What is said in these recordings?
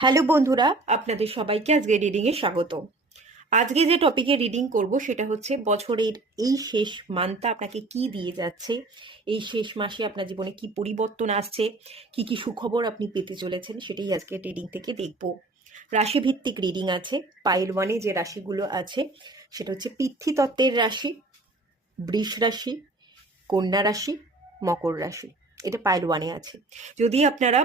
Hello বন্ধুরা, আপনাদের সবাইকে আজকে রিডিংয়ে স্বাগত। আজকে যে টপিকে রিডিং করব সেটা হচ্ছে বছরের এই শেষ মান্থটা আপনাকে কি দিয়ে যাচ্ছে, এই শেষ মাসে আপনার জীবনে কি পরিবর্তন আসছে, কি কি সুখবর আপনি পেতে চলেছেন, সেটাই আজকে রিডিং থেকে দেখব। রাশিভিত্তিক রিডিং আছে। পাইল ওয়ানে যে রাশিগুলো আছে সেটা হচ্ছে পৃথ্বী তত্ত্বের রাশি, বৃষ রাশি, কন্যা রাশি, মকর রাশি। এটা পাইল ওয়ানে আছে। যদি আপনারা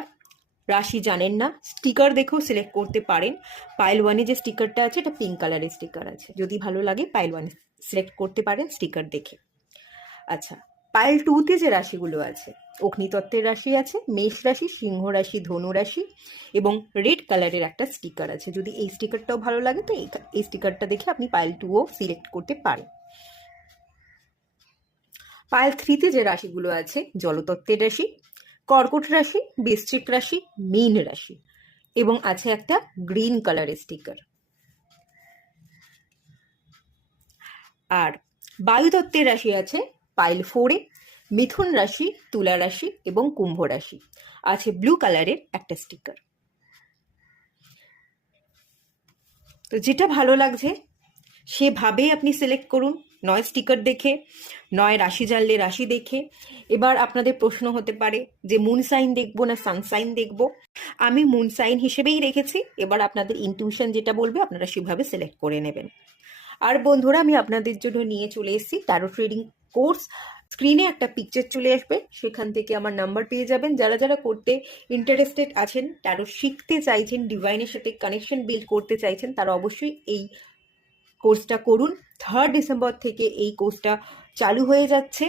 রাশি জানেন না, স্টিকার দেখেও সিলেক্ট করতে পারেন। পাইল ওয়ানে যে স্টিকারটা আছে এটা পিঙ্ক কালারের স্টিকার আছে, যদি ভালো লাগে পাইল ওয়ানে সিলেক্ট করতে পারেন স্টিকার দেখে। আচ্ছা, পাইল টুতে যে রাশিগুলো আছে, অগ্নিতত্ত্বের রাশি আছে, মেষ রাশি, সিংহ রাশি, ধনু রাশি এবং রেড কালারের একটা স্টিকার আছে। যদি এই স্টিকারটাও ভালো লাগে তো এই স্টিকারটা দেখে আপনি পাইল টুও সিলেক্ট করতে পারেন। পাইল থ্রিতে যে রাশিগুলো আছে, জলতত্ত্বের রাশি, কর্কট রাশি, বৃশ্চিক রাশি, মীন রাশি এবং আছে একটা গ্রিন কালারের স্টিকার। আর বায়ুতত্ত্বের রাশি আছে পাইল ফোরে, মিথুন রাশি, তুলা রাশি এবং কুম্ভ রাশি। আছে ব্লু কালারের একটা স্টিকার। তো যেটা ভালো লাগছে সেভাবেই আপনি সিলেক্ট করুন, নয় স্টিকার দেখে, নয় রাশি জানলে রাশি দেখে। এবার আপনাদের প্রশ্ন হতে পারে যে মুন সাইন দেখবো না সানসাইন দেখবো। আমি মুন সাইন হিসেবেই রেখেছি, এবার আপনাদের ইনটিউশন যেটা বলবে আপনারা সেভাবে সিলেক্ট করে নেবেন। আর বন্ধুরা, আমি আপনাদের জন্য নিয়ে চলে এসেছি ট্যারো ট্রেডিং কোর্স। স্ক্রিনে একটা পিকচার চলে আসবে, সেখান থেকে আমার নাম্বার পেয়ে যাবেন। যারা যারা করতে ইন্টারেস্টেড আছেন, ট্যারো শিখতে চাইছেন, ডিভাইনের সাথে কানেকশন বিল্ড করতে চাইছেন, তারা অবশ্যই এই কোর্সটা করুন। 3 ডিসেম্বর থেকে এই কোর্সটা চালু হয়ে যাচ্ছে,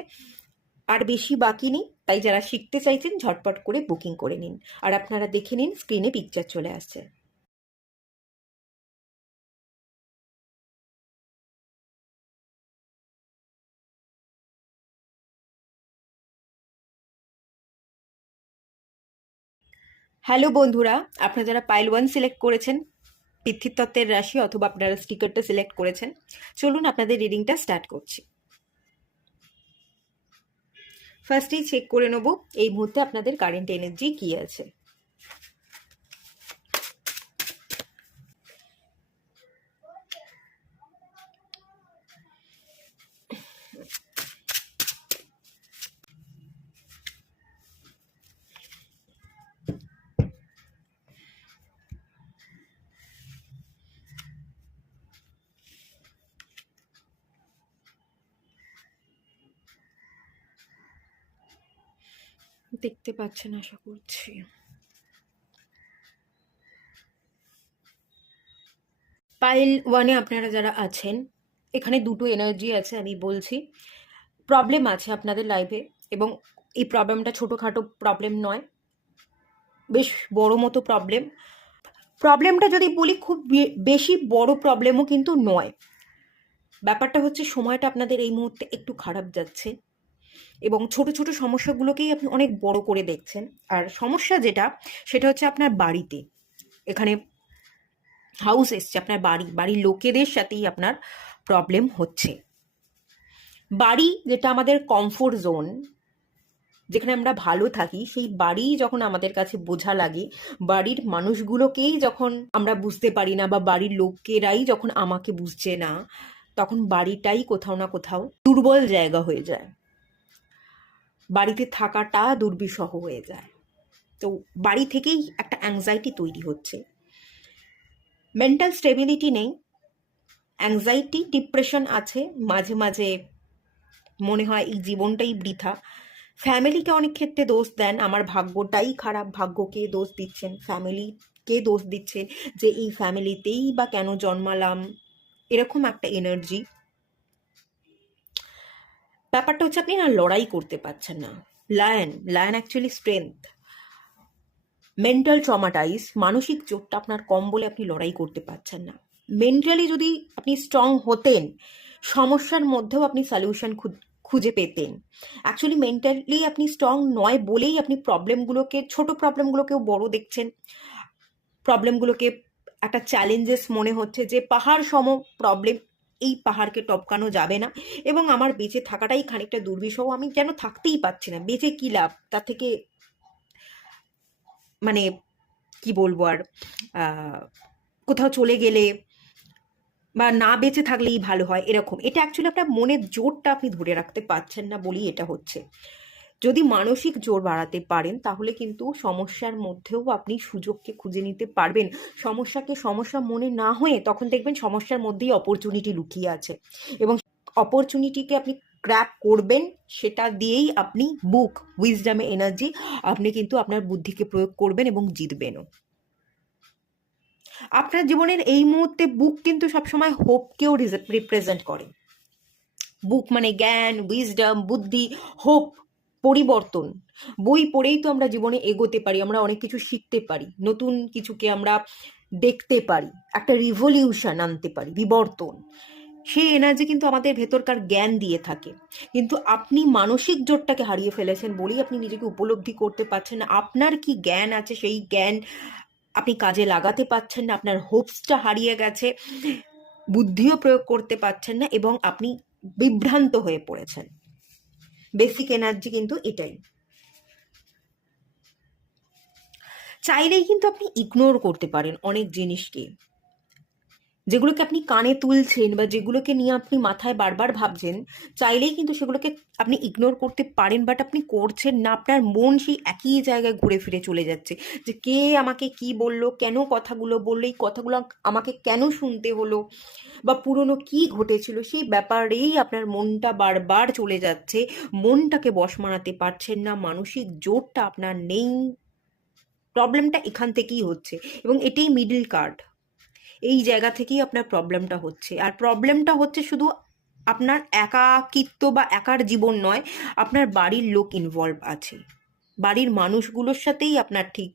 আর বেশি বাকি নেই। তাই যারা শিখতে চাইছেন ঝটপট করে বুকিং করে নিন। আর আপনারা দেখে নিন, স্ক্রিনে পিকচার চলে আসছে। হ্যালো বন্ধুরা, আপনারা যারা পাইল ওয়ান সিলেক্ট করেছেন, পৃথ্বীতত্ত্বের রাশি, অথবা আপনারা স্টিকারটা সিলেক্ট করেছেন, চলুন আপনাদের রিডিংটা স্টার্ট করছি। ফার্স্টেই চেক করে নেব এই মুহূর্তে আপনাদের কারেন্ট এনার্জি কি আছে। দেখতে পাচ্ছেন আশা করছি। পাইল ওয়ানে আপনারা যারা আছেন, এখানে দুটো এনার্জি আছে। আমি বলছি, প্রবলেম আছে আপনাদের লাইফে, এবং এই প্রবলেমটা ছোটোখাটো প্রবলেম নয়, বেশ বড় মতো প্রবলেম। প্রবলেমটা যদি বলি, খুব বেশি বড় প্রবলেমও কিন্তু নয়। ব্যাপারটা হচ্ছে সময়টা আপনাদের এই মুহূর্তে একটু খারাপ যাচ্ছে, এবং ছোট ছোট সমস্যাগুলোকেই আপনি অনেক বড় করে দেখছেন। আর সমস্যা যেটা, সেটা হচ্ছে আপনার বাড়িতে, এখানে হাউস এসছে, আপনার বাড়ির লোকেদের সাথেই আপনার প্রবলেম হচ্ছে। বাড়ি যেটা আমাদের কমফোর্ট জোন, যেখানে আমরা ভালো থাকি, সেই বাড়ি যখন আমাদের কাছে বোঝা লাগে, বাড়ির মানুষগুলোকেই যখন আমরা বুঝতে পারি না, বা বাড়ির লোকেরাই যখন আমাকে বুঝছে না, তখন বাড়িটাই কোথাও না কোথাও দুর্বল জায়গা হয়ে যায়, বাড়িতে থাকাটা দুর্বিষহ হয়ে যায়। তো বাড়ি থেকেই একটা অ্যাংজাইটি তৈরি হচ্ছে, মেন্টাল স্টেবিলিটি নেই, অ্যাংজাইটি, ডিপ্রেশন আছে, মাঝে মাঝে মনে হয় এই জীবনটাই বৃথা। ফ্যামিলিকে অনেক ক্ষেত্রে দোষ দেন, আমার ভাগ্যটাই খারাপ, ভাগ্যকে দোষ দিচ্ছেন, ফ্যামিলিকে দোষ দিচ্ছেন, যে এই ফ্যামিলিতেই বা কেন জন্মালাম, এরকম একটা এনার্জি। ব্যাপারটা হচ্ছে আপনি না লড়াই করতে পারছেন না। Lion actually strength. Mental traumatise, মানসিক চোটটা আপনার কম বলে আপনি লড়াই করতে পারছেন না। মেন্টালি যদি আপনি স্ট্রং হতেন, সমস্যার মধ্যেও আপনি সলিউশন খুঁজে পেতেন। অ্যাকচুয়ালি মেন্টালি আপনি স্ট্রং নয় বলেই আপনি প্রবলেমগুলোকে, ছোট প্রবলেমগুলোকেও বড় দেখছেন, প্রবলেমগুলোকে একটা চ্যালেঞ্জেস মনে হচ্ছে, যে পাহাড় সম প্রবলেম, এই পাহাড়কে টপকানো যাবে না, এবং আমার বেঁচে থাকাটাই খানিকটা দুর্বিষহ, আমি যেন থাকতেই পারছি না, বেঁচে কী লাভ, তার থেকে মানে কি বলবো আর, আহ, কোথাও চলে গেলে বা না বেঁচে থাকলেই ভালো হয়, এরকম। এটা অ্যাকচুয়ালি আপনার মনের জোরটা আপনি ধরে রাখতে পারছেন না বলেই এটা হচ্ছে। যদি মানসিক জোর বাড়াতে পারেন তাহলে কিন্তু সমস্যার মধ্যেও আপনি সুযোগকে খুঁজে নিতে পারবেন। সমস্যাকে সমস্যা মনে না হয়ে তখন দেখবেন সমস্যার মধ্যেই অপরচুনিটি লুকিয়ে আছে, এবং অপরচুনিটিকে আপনি গ্র্যাব করবেন। সেটা দিয়েই আপনি বুক উইজডামে এনার্জি, আপনি কিন্তু আপনার বুদ্ধিকে প্রয়োগ করবেন এবং জিতবেনও। আপনার জীবনের এই মুহূর্তে বুক কিন্তু সবসময় হোপকেও রিপ্রেজেন্ট করে। বুক মানে জ্ঞান, উইজডম, বুদ্ধি, হোপ, পরিবর্তন। বই পড়েই তো আমরা জীবনে এগোতে পারি, আমরা অনেক কিছু শিখতে পারি, নতুন কিছুকে আমরা দেখতে পারি, একটা রিভলিউশন আনতে পারি, বিবর্তন। সেই এনার্জি কিন্তু আমাদের ভেতরকার জ্ঞান দিয়ে থাকে। কিন্তু আপনি মানসিক জোরটাকে হারিয়ে ফেলেছেন বলেই আপনি নিজেকে উপলব্ধি করতে পারছেন না আপনার কি জ্ঞান আছে, সেই জ্ঞান আপনি কাজে লাগাতে পারছেন না, আপনার হোপসটা হারিয়ে গেছে, বুদ্ধিও প্রয়োগ করতে পারছেন না, এবং আপনি বিভ্রান্ত হয়ে পড়েছেন। বেসিক এনার্জি কিন্তু এটাই। চাইলেই কিন্তু আপনি ইগনোর করতে পারেন অনেক জিনিসকে, যেগুলোকে আপনি কানে তুলছেন বা যেগুলোকে নিয়ে আপনি মাথায় বারবার ভাবছেন। চাইলেই কিন্তু সেগুলোকে আপনি ইগনোর করতে পারেন, বাট আপনি করছেন না। আপনার মন সেই একই জায়গায় ঘুরে ফিরে চলে যাচ্ছে, যে কে আমাকে কি বললো, কেন কথাগুলো বললো, এই কথাগুলো আমাকে কেন শুনতে হলো, বা পুরনো কি ঘটেছিল, সেই ব্যাপারেই আপনার মনটা বারবার চলে যাচ্ছে। মনটাকে বশ মানাতে পারছেন না, মানসিক জোরটা আপনার নেই। প্রবলেমটা এখান থেকেই হচ্ছে, এবং এটাই মিডল কার্ড। এই জায়গা থেকেই আপনার প্রবলেমটা হচ্ছে। আর প্রবলেমটা হচ্ছে শুধু আপনার একাকিত্ব বা একার জীবন নয়, আপনার বাড়ির লোক ইনভলভ আছে। বাড়ির মানুষগুলোর সাথেই আপনার ঠিক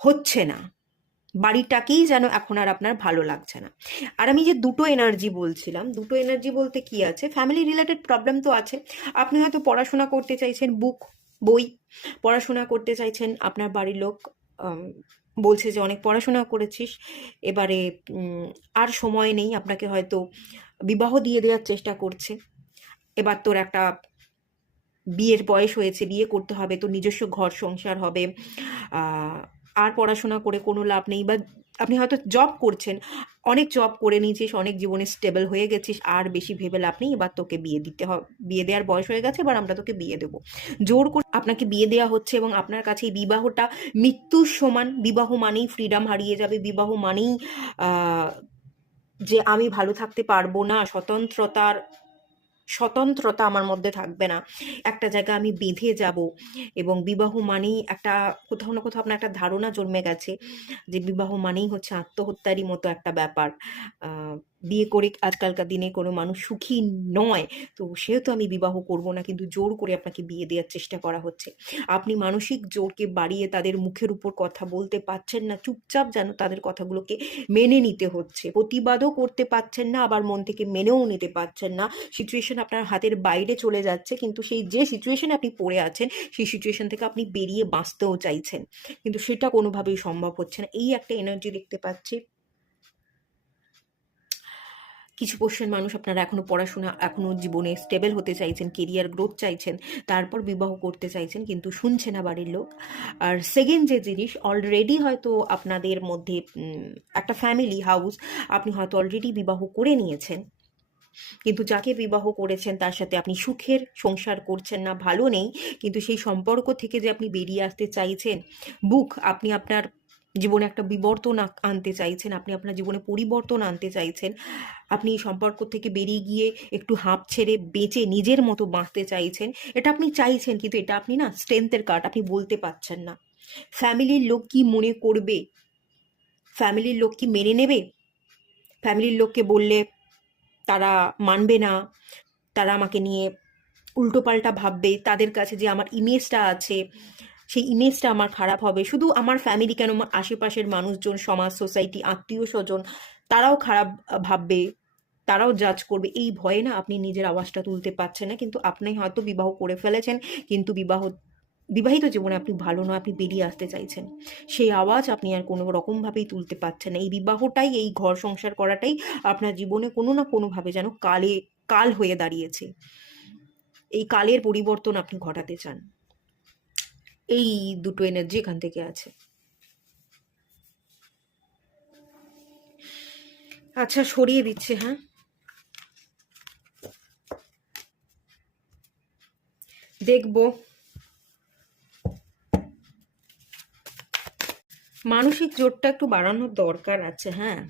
হচ্ছে না, বাড়িটাকেই যেন এখন আর আপনার ভালো লাগছে না। আর আমি যে দুটো এনার্জি বলছিলাম, দুটো এনার্জি বলতে কি আছে, ফ্যামিলি রিলেটেড প্রবলেম তো আছে। আপনি হয়তো পড়াশোনা করতে চাইছেন, বই পড়াশোনা করতে চাইছেন, আপনার বাড়ির লোক আম, বলছে যে অনেক পড়াশোনা করেছিস, এবারে আর সময় নেই, আপনাকে হয়তো বিবাহ দিয়ে দেওয়ার চেষ্টা করছে। এবার তোর একটা বিয়ের বয়স হয়েছে, বিয়ে করতে হবে, তো নিজস্ব ঘর সংসার হবে, আর পড়াশোনা করে কোনো লাভ নেই। বা আপনি হয়তো জব করছেন, অনেক জব করে নিয়েছিস, অনেক জীবনে স্টেবল হয়ে গেছিস, আর বেশি ভেবে লাভ নেই, এবার তোকে বিয়ে দিতে হবে, বিয়ে দেওয়ার বয়স হয়ে গেছে, এবার আমরা তোকে বিয়ে দেবো। জোর করে আপনাকে বিয়ে দেওয়া হচ্ছে, এবং আপনার কাছে এই বিবাহটা মৃত্যুর সমান। বিবাহ মানেই ফ্রিডম হারিয়ে যাবে, বিবাহ মানেই যে আমি ভালো থাকতে পারবো না, স্বতন্ত্রতা আমার মধ্যে থাকবে না, একটা জায়গায় আমি বেঁধে যাব। এবং বিবাহ মানেই একটা, কোথাও না কোথাও আপনার একটা ধারণা জন্মে গেছে যে বিবাহ মানেই হচ্ছে আত্মহত্যারই মতো একটা ব্যাপার। বিয়ে করে আজকালকার দিনে কোনো মানুষ সুখী নয়, তো সেহেতু আমি বিবাহ করব না, কিন্তু জোর করে আপনাকে বিয়ে দেওয়ার চেষ্টা করা হচ্ছে। আপনি মানসিক জোরকে বাড়িয়ে তাদের মুখের উপর কথা বলতে পারছেন না, চুপচাপ যেন তাদের কথাগুলোকে মেনে নিতে হচ্ছে। প্রতিবাদও করতে পারছেন না, আবার মন থেকে মেনেও নিতে পারছেন না। সিচুয়েশন আপনার হাতের বাইরে চলে যাচ্ছে, কিন্তু সেই যে সিচুয়েশনে আপনি পড়ে আছেন, সেই সিচুয়েশন থেকে আপনি বেরিয়ে বাঁচতেও চাইছেন, কিন্তু সেটা কোনোভাবেই সম্ভব হচ্ছে না। এই একটা এনার্জি দেখতে পাচ্ছি। কিছু পোর্শন মানুষ আপনারা এখনো পড়াশোনা, এখনো জীবনে স্টেবল হতে চাইছেন, কেরিয়ার গ্রোথ চাইছেন, তারপর বিবাহ করতে চাইছেন, কিন্তু শুনছে না বাড়ির লোক। আর সেকেন্ড যে জিনিস, অলরেডি হয়তো আপনাদের মধ্যে একটা ফ্যামিলি হাউস, আপনি হয়তো অলরেডি বিবাহ করে নিয়েছেন, কিন্তু যাকে বিবাহ করেছেন তার সাথে আপনি সুখের সংসার করছেন না, ভালো নেই। কিন্তু সেই সম্পর্ক থেকে যে আপনি বেরিয়ে আসতে চাইছেন, আপনি আপনার জীবনে একটা বিবর্তন আনতে চাইছেন, আপনি আপনার জীবনে পরিবর্তন আনতে চাইছেন, আপনি এই সম্পর্ক থেকে বেরিয়ে গিয়ে একটু হাঁপ ছেড়ে বেঁচে নিজের মতো বাঁচতে চাইছেন। এটা আপনি চাইছেন, কিন্তু এটা আপনি না স্ট্রেংথের কার্ড, আপনি বলতে পারছেন না। ফ্যামিলির লোক কি মনে করবে, ফ্যামিলির লোক কি মেনে নেবে, ফ্যামিলির লোককে বললে তারা মানবে না, তারা আমাকে নিয়ে উল্টোপাল্টা ভাববে, তাদের কাছে যে আমার ইমেজটা আছে সেই ইমেজটা আমার খারাপ হবে। শুধু আমার ফ্যামিলি কেন, আমার আশেপাশের মানুষজন, সমাজ, সোসাইটি, আত্মীয় স্বজন, তারাও খারাপ ভাববে, তারাও জাজ করবে। এই ভয়ে না আপনি নিজের আওয়াজটা তুলতে পারছেন না। কিন্তু আপনি হয়তো বিবাহ করে ফেলেছেন, কিন্তু বিবাহিত জীবনে আপনি ভালো নয়, আপনি বেরিয়ে আসতে চাইছেন। সেই আওয়াজ আপনি আর কোনো রকমভাবেই তুলতে পারছেন না। এই বিবাহটাই, এই ঘর সংসার করাটাই আপনার জীবনে কোনো না কোনোভাবে যেন কাল হয়ে দাঁড়িয়েছে। এই কালের পরিবর্তন আপনি ঘটাতে চান। এই দুটো এনার্জি এখান থেকে আছে। আচ্ছা, সরিয়ে দিচ্ছে। হ্যাঁ, দেখবো। মানসিক জোরটা একটু বাড়ানোর দরকার আছে। হ্যাঁ,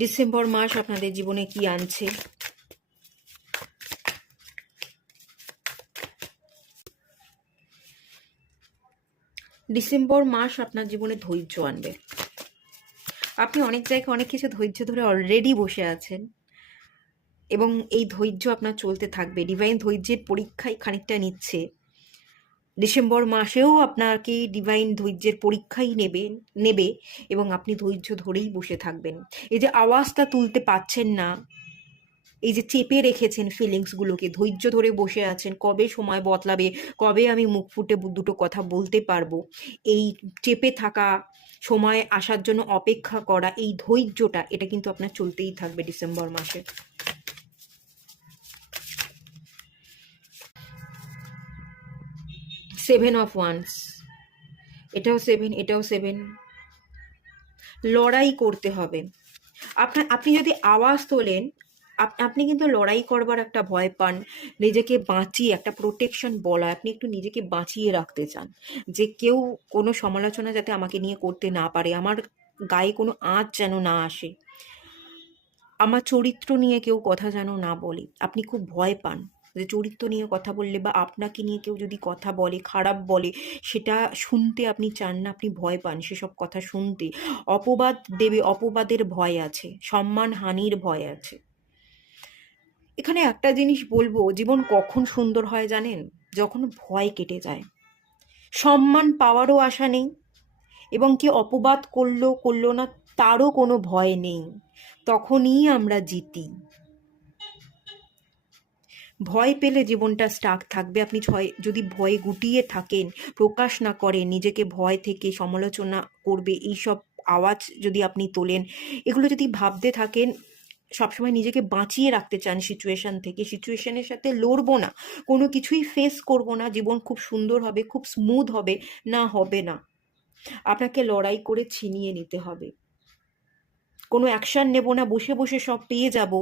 ডিসেম্বর মাস আপনাদের জীবনে কি আনছে? ডিসেম্বর মাস আপনার জীবনে ধৈর্য আনবে। আপনি অনেক জায়গায় অনেক কিছু ধৈর্য ধরে অলরেডি বসে আছেন, এবং এই ধৈর্য আপনার চলতে থাকবে। ডিভাইন ধৈর্যের পরীক্ষায় খানিকটা নিচ্ছে। ডিসেম্বর মাসেও আপনাকে ডিভাইন ধৈর্যের পরীক্ষাই নেবে, এবং আপনি ধৈর্য ধরেই বসে থাকবেন। এই যে আওয়াজটা তুলতে পাচ্ছেন না, এই যে চেপে রেখেছেন ফিলিংসগুলোকে, ধৈর্য ধরে বসে আছেন, কবে সময় বদলাবে, কবে আমি মুখ ফুটে দুটো কথা বলতে পারবো, এই চেপে থাকা, সময় আসার জন্য অপেক্ষা করা, এই ধৈর্যটা, এটা কিন্তু আপনার চলতেই থাকবে ডিসেম্বর মাসে। 7 অফ ওয়ান্স, এটাও 7, এটাও 7। লড়াই করতে হবে। আপনি যদি আওয়াজ তোলেন, আপনি কিন্তু লড়াই করবার একটা ভয় পান, নিজেকে বাঁচিয়ে, একটা প্রোটেকশন বলা, আপনি একটু নিজেকে বাঁচিয়ে রাখতে চান, যে কেউ কোনো সমালোচনা যাতে আমাকে নিয়ে করতে না পারে, আমার গায়ে কোনো আঁচ যেন না আসে, আমার চরিত্র নিয়ে কেউ কথা যেন না বলে। আপনি খুব ভয় পান যে চরিত্র নিয়ে কথা বললে বা আপনাকে নিয়ে কেউ যদি কথা বলে, খারাপ বলে, সেটা শুনতে আপনি চান না, আপনি ভয় পান সেসব কথা শুনতে। অপবাদ দেবে, অপবাদের ভয় আছে, সম্মানহানির ভয় আছে। এখানে একটা জিনিস বলবো, জীবন কখন সুন্দর হয় জানেন? যখন ভয় কেটে যায়, সম্মান পাওয়ারও আশা নেই, এবং কে অপবাদ করলো করলো না তারও কোনো ভয় নেই, তখনই আমরা জিতি। ভয় পেলে জীবনটা স্টাক থাকবে। আপনি যদি ভয়ে গুটিয়ে থাকেন, প্রকাশ না করেন, নিজেকে ভয় থেকে সমালোচনা করবে এইসব আওয়াজ যদি আপনি তোলেন, এগুলো যদি ভাবতে থাকেন, সবসময় নিজেকে বাঁচিয়ে রাখতে চান সিচুয়েশন থেকে, সিচুয়েশনের সাথে লড়বো না, কোনো কিছুই ফেস করব না, জীবন খুব সুন্দর হবে, খুব স্মুথ হবে, না হবে না। আপনাকে লড়াই করে ছিনিয়ে নিতে হবে। কোনো অ্যাকশান নেব না, বসে বসে সব পেয়ে যাব,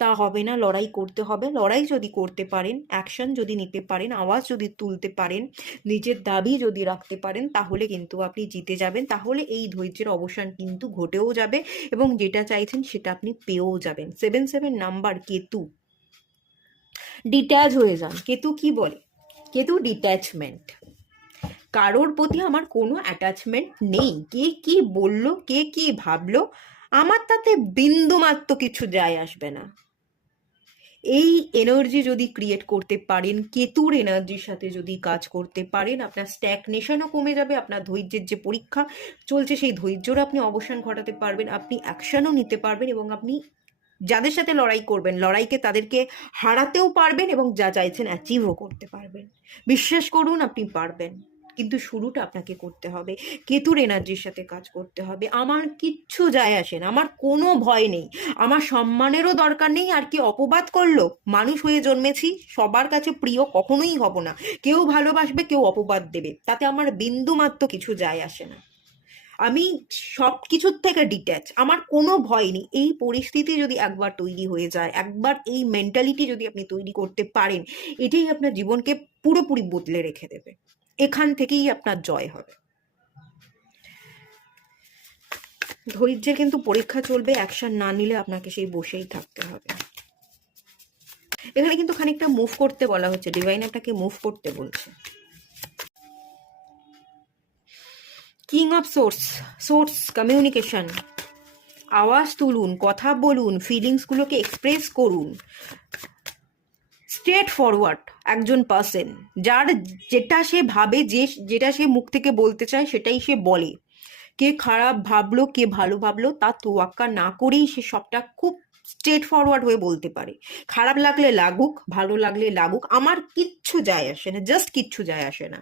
তা হবে না। লড়াই করতে হবে। লড়াই যদি করতে পারেন, অ্যাকশান যদি নিতে পারেন, আওয়াজ যদি তুলতে পারেন, নিজের দাবি যদি রাখতে পারেন, তাহলে কিন্তু আপনি জিতে যাবেন। তাহলে এই ধৈর্যের অবসান কিন্তু ঘটেও যাবে, এবং যেটা চাইছেন সেটা আপনি পেয়েও যাবেন। 7 নাম্বার, কেতু। ডিট্যাচ হয়ে যান। কেতু কি বলে? কেতু ডিট্যাচমেন্ট। কারোর প্রতি আমার কোনো অ্যাটাচমেন্ট নেই। কে কি বলল, কে কি ভাবলো, আমার তাতে বিন্দুমাত্র কিছু যায় আসবে না। এই এনার্জি যদি ক্রিয়েট করতে পারেন, কেতুর এনার্জির সাথে যদি কাজ করতে পারেন, আপনার স্ট্যাগনেশনও কমে যাবে, আপনার ধৈর্যের যে পরীক্ষা চলছে সেই ধৈর্যর আপনি অবসান ঘটাতে পারবেন, আপনি অ্যাকশনও নিতে পারবেন, এবং আপনি যাদের সাথে লড়াই করবেন, লড়াইকে তাদেরকে হারাতেও পারবেন, এবং যা চাইছেন অ্যাচিভও করতে পারবেন। বিশ্বাস করুন, আপনি পারবেন, কিন্তু শুরুটা আপনাকে করতে হবে। কেতুর এনার্জির সাথে কাজ করতে হবে। আমার কিচ্ছু যায় আসে না, আমার কোনো ভয় নেই, আমার সম্মানেরও দরকার নেই। আর কি অপবাদ করলো, মানুষ হয়ে জন্মেছি, সবার কাছে প্রিয় কখনোই হব না। কেউ ভালোবাসবে, কেউ অপবাদ দেবে, তাতে আমার বিন্দুমাত্র কিছু যায় আসে না। আমি সব কিছুর থেকে ডিট্যাচ, আমার কোনো ভয় নেই। এই পরিস্থিতি যদি একবার তৈরি হয়ে যায়, একবার এই মেন্টালিটি যদি আপনি তৈরি করতে পারেন, এটাই আপনার জীবনকে পুরোপুরি বদলে রেখে দেবে। এখান থেকেই আপনার জয় হবে। ধৈর্যের কিন্তু পরীক্ষা চলবে, অ্যাকশন না নিলে আপনাকে সেই বসেই থাকতে হবে। এখানে কিন্তু খানিকটা মুভ করতে বলা হচ্ছে, ডিভাইন আপনাকে মুভ করতে বলছে। King of swords communication. আওয়াজ তুলুন, কথা বলুন, ফিলিংসগুলোকে এক্সপ্রেস করুন। স্ট্রেট ফরওয়ার্ড একজন পার্সন, যার যেটা সে ভাবে, যেটা সে মুখ থেকে বলতে চায় সেটাই সে বলে। কে খারাপ ভাবলো, কে ভালো ভাবলো, তার তোয়াক্কা না করেই সে সবটা খুব স্ট্রেট ফরওয়ার্ড হয়ে বলতে পারে। খারাপ লাগলে লাগুক, ভালো লাগলে লাগুক, আমার কিচ্ছু যায় আসে না, জাস্ট কিচ্ছু যায় আসে না।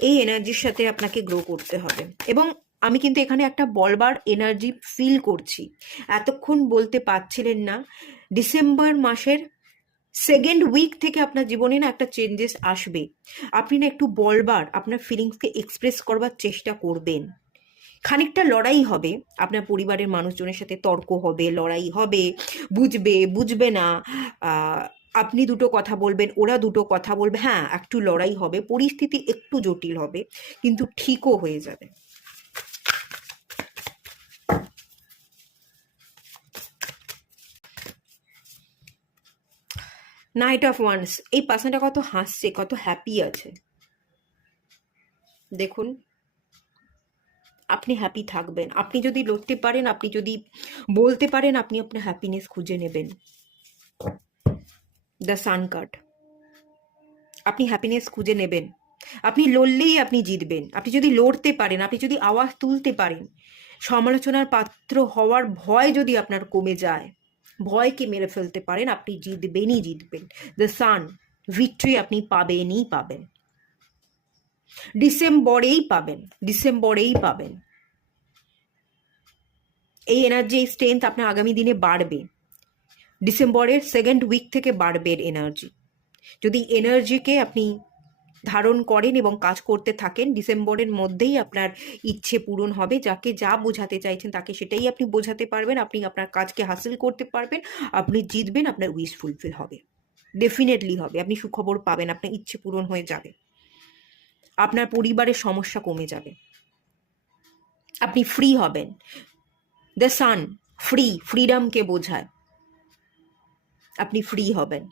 এই এনার্জির সাথে আপনাকে গ্রো করতে হবে। এবং আমি কিন্তু এখানে একটা বলবার এনার্জি ফিল করছি, এতক্ষণ বলতে পারছিলেন না। ডিসেম্বর মাসের সেকেন্ড উইক থেকে আপনার জীবনে না একটা চেঞ্জেস আসবে। আপনি না একটু বলবার, আপনার ফিলিংসকে এক্সপ্রেস করবার চেষ্টা করবেন। খানিকটা লড়াই হবে, আপনার পরিবারের মানুষজনের সাথে তর্ক হবে, লড়াই হবে, বুঝবে না, আপনি দুটো কথা বলবেন, ওরা দুটো কথা বলবে, হ্যাঁ একটু লড়াই হবে, পরিস্থিতি একটু জটিল হবে, কিন্তু ঠিকও হয়ে যাবে। নাইট অফ ওয়ান্স, এই পার্সনটা কত হাসছে, কত হ্যাপি আছে দেখুন। আপনি হ্যাপি থাকবেন, আপনি যদি লড়তে পারেন, আপনি যদি বলতে পারেন, আপনি আপনার হ্যাপিনেস খুঁজে নেবেন। দ্য সান কার্ড, আপনি হ্যাপিনেস খুঁজে নেবেন। আপনি লড়লেই আপনি জিতবেন। আপনি যদি লড়তে পারেন, আপনি যদি আওয়াজ তুলতে পারেন, সমালোচনার পাত্র হওয়ার ভয় যদি আপনার কমে যায়, ভয়কে মেরে ফেলতে পারেন, আপনি জিতবেনই জিতবেন। দ্য সান, ভিক্টরি আপনি পাবেনই পাবেন, ডিসেম্বরেই পাবেন, ডিসেম্বরেই পাবেন। এই এনার্জি, এই স্ট্রেংথ আপনার আগামী দিনে বাড়বে, ডিসেম্বরের সেকেন্ড উইক থেকে বাড়বে এনার্জি। যদি এনার্জিকে আপনি ধারণ করেন এবং কাজ করতে থাকেন, ডিসেম্বরের মধ্যেই আপনার ইচ্ছে পূরণ হবে। যাকে যা বোঝাতে চাইছেন তাকে সেটাই আপনি বোঝাতে পারবেন, আপনি আপনার কাজকে হাসিল করতে পারবেন, আপনি জিতবেন, আপনার উইশ ফুলফিল হবে, ডেফিনেটলি হবে। আপনি সুখবর পাবেন, আপনার ইচ্ছে পূরণ হয়ে যাবে, আপনার পরিবারের সমস্যা কমে যাবে, আপনি ফ্রি হবেন। দ্য সান, ফ্রিডমকে বোঝায়। আপনি ফ্রি হবেন,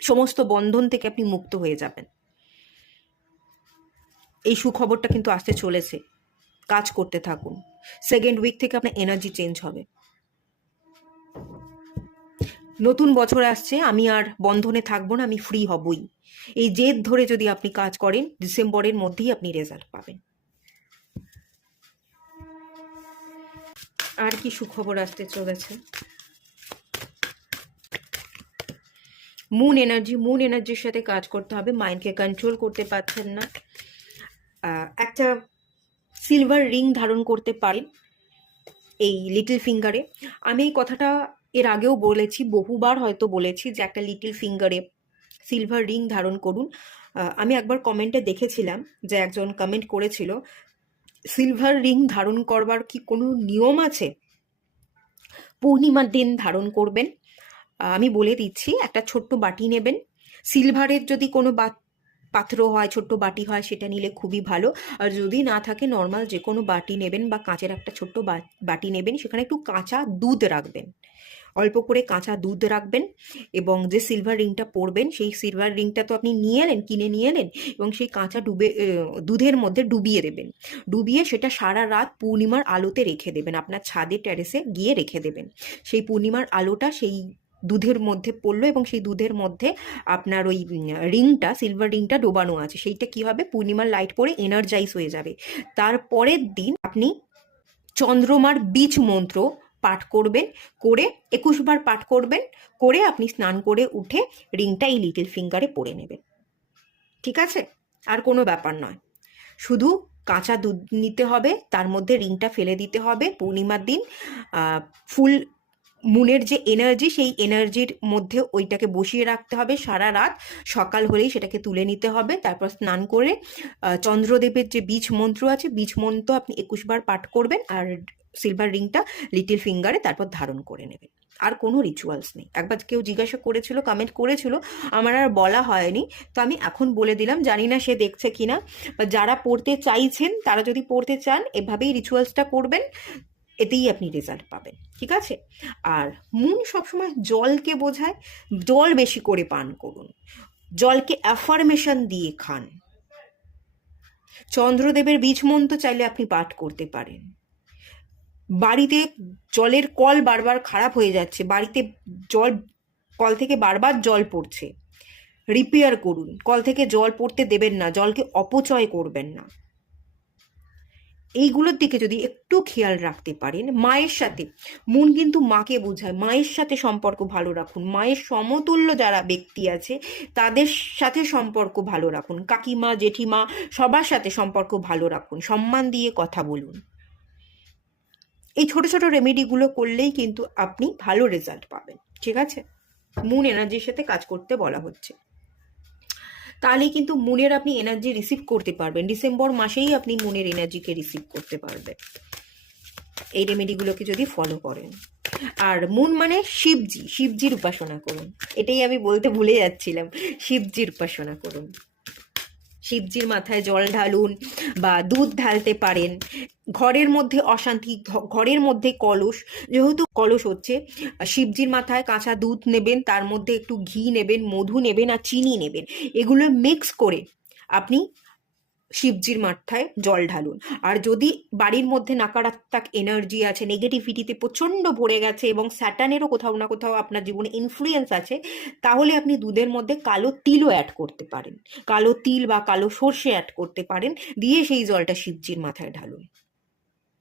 সমস্ত বন্ধন থেকে আপনি মুক্ত হয়ে যাবেন। এই সুখবরটা কিন্তু আসতে চলেছে, কাজ করতে থাকুন। সেকেন্ড উইক থেকে আপনার এনার্জি চেঞ্জ হবে। নতুন বছর আসছে, আমি আর বন্ধনে থাকবো না, আমি ফ্রি হবই। এই জেদ ধরে যদি আপনি কাজ করেন, ডিসেম্বরের মধ্যেই আপনি রেজাল্ট পাবেন। আর কি সুখবর আসতে চলেছে? মুন এনার্জির সাথে কাজ করতে হবে, মাইন্ডকে কন্ট্রোল করতে পারছেন না। একটা সিলভার রিং ধারণ করতে পারেন এই লিটল ফিঙ্গারে। আমি এই কথাটা এর আগেও বলেছি, বহুবার হয়তো বলেছি, যে একটা লিটল ফিঙ্গারে সিলভার রিং ধারণ করুন। আমি একবার কমেন্টে দেখেছিলাম যে একজন কমেন্ট করেছিল, সিলভার রিং ধারণ করবার কি কোনো নিয়ম আছে? পূর্ণিমার দিন ধারণ করবেন। আমি বলে দিচ্ছি, একটা ছোট্ট বাটি নেবেন, সিলভারের যদি কোনো পাত্র হয়, ছোট্ট বাটি হয়, সেটা নিলে খুবই ভালো। আর যদি না থাকে, নর্মাল যে কোনো বাটি নেবেন, বা কাঁচের একটা ছোট্ট বাটি নেবেন, সেখানে একটু কাঁচা দুধ রাখবেন, অল্প করে কাঁচা দুধ রাখবেন, এবং যে সিলভার রিংটা পরবেন, সেই সিলভার রিংটা তো আপনি কিনে নিয়ে এলেন, এবং সেই কাঁচা দুধের মধ্যে ডুবিয়ে দেবেন। ডুবিয়ে সেটা সারা রাত পূর্ণিমার আলোতে রেখে দেবেন, আপনার ছাদে টেরেসে গিয়ে রেখে দেবেন। সেই পূর্ণিমার আলোটা সেই দুধের মধ্যে পড়লো, এবং সেই দুধের মধ্যে আপনার ওই রিংটা, সিলভার রিংটা ডোবানো আছে, সেইটা কি হবে, পূর্ণিমার লাইট পড়ে এনার্জাইজ হয়ে যাবে। তারপরের দিন আপনি চন্দ্রমার বীজ মন্ত্র পাঠ করবেন, করে 21 বার পাঠ করবেন, করে আপনি স্নান করে উঠে রিংটা এই লিটল ফিঙ্গারে পরে নেবেন। ঠিক আছে? আর কোনো ব্যাপার নয়, শুধু কাঁচা দুধ নিতে হবে, তার মধ্যে রিংটা ফেলে দিতে হবে পূর্ণিমার দিন। ফুল মুনের যে এনার্জি, সেই এনার্জির মধ্যে ওইটাকে বসিয়ে রাখতে হবে সারা রাত। সকাল হলেই সেটাকে তুলে নিতে হবে। তারপর স্নান করে চন্দ্রদেবের যে বীজ মন্ত্র আছে, বীজ মন্ত্র আপনি 21 বার পাঠ করবেন, আর সিলভার রিংটা লিটল ফিঙ্গারে তারপর ধারণ করে নেবেন। আর কোনো রিচুয়ালস নেই। একবার কেউ জিজ্ঞাসা করেছিল, কমেন্ট করেছিল, আমার আর বলা হয়নি, তো আমি এখন বলে দিলাম। জানি না সে দেখছে কিনা, বা যারা পড়তে চাইছেন, তারা যদি পড়তে চান, এভাবেই রিচুয়ালসটা করবেন, এতেই আপনি রেজাল্ট পাবেন। ঠিক আছে? আর মুন সবসময় জলকে বোঝায়, জল বেশি করে পান করুন, জলকে অ্যাফার্মেশন দিয়ে খান। চন্দ্রদেবের বীজ মন্ত্র চাইলে আপনি পাঠ করতে পারেন। বাড়িতে জলের কল বারবার খারাপ হয়ে যাচ্ছে, বাড়িতে কল থেকে বারবার জল পড়ছে, রিপেয়ার করুন। কল থেকে জল পড়তে দেবেন না, জলকে অপচয় করবেন না। এইগুলোর দিকে যদি একটু খেয়াল রাখতে পারেন, মায়ের সাথে, মন কিন্তু মাকে বোঝায়, মায়ের সাথে সম্পর্ক ভালো রাখুন। মায়ের সমতুল্য যারা ব্যক্তি আছে, তাদের সাথে সম্পর্ক ভালো রাখুন। কাকিমা, জেঠিমা, সবার সাথে সম্পর্ক ভালো রাখুন, সম্মান দিয়ে কথা বলুন। এই ছোট ছোট রেমেডিগুলো করলেই কিন্তু আপনি ভালো রেজাল্ট পাবেন। ঠিক আছে? মুন এনার্জির সাথে কাজ করতে বলা হচ্ছে, তাহলে কিন্তু মুনের আপনি এনার্জি রিসিভ করতে পারবেন। ডিসেম্বর মাসেই আপনি মুনের এনার্জিকে রিসিভ করতে পারবেন। এই রেমেডিগুলোকে যদি ফলো করেন। আর মুন মানে শিবজি, শিবজির উপাসনা করুন, এটাই আমি বলতে ভুলে যাচ্ছিলাম, শিবজির উপাসনা করুন। শিবজির মাথায় জল ঢালুন বা দুধ ঢালতে পারেন। ঘরের মধ্যে অশান্তি, ঘরের মধ্যে কলস, যেহেতু কলস হচ্ছে, শিবজির মাথায় কাঁচা দুধ নেবেন, তার মধ্যে একটু ঘি নেবেন, মধু নেবেন আর চিনি নেবেন, এগুলো মিক্স করে আপনি শিবজির মাথায় জল ঢালুন। আর যদি বাড়ির মধ্যে নাকারাত্মক এনার্জি আছে, নেগেটিভিটিতে প্রচণ্ড ভরে গেছে এবং স্যাটানেরও কোথাও না কোথাও আপনার জীবনে ইনফ্লুয়েন্স আছে, তাহলে আপনি দুধের মধ্যে কালো তিলও অ্যাড করতে পারেন, কালো তিল বা কালো সর্ষে অ্যাড করতে পারেন, দিয়ে সেই জলটা শিবজির মাথায় ঢালুন।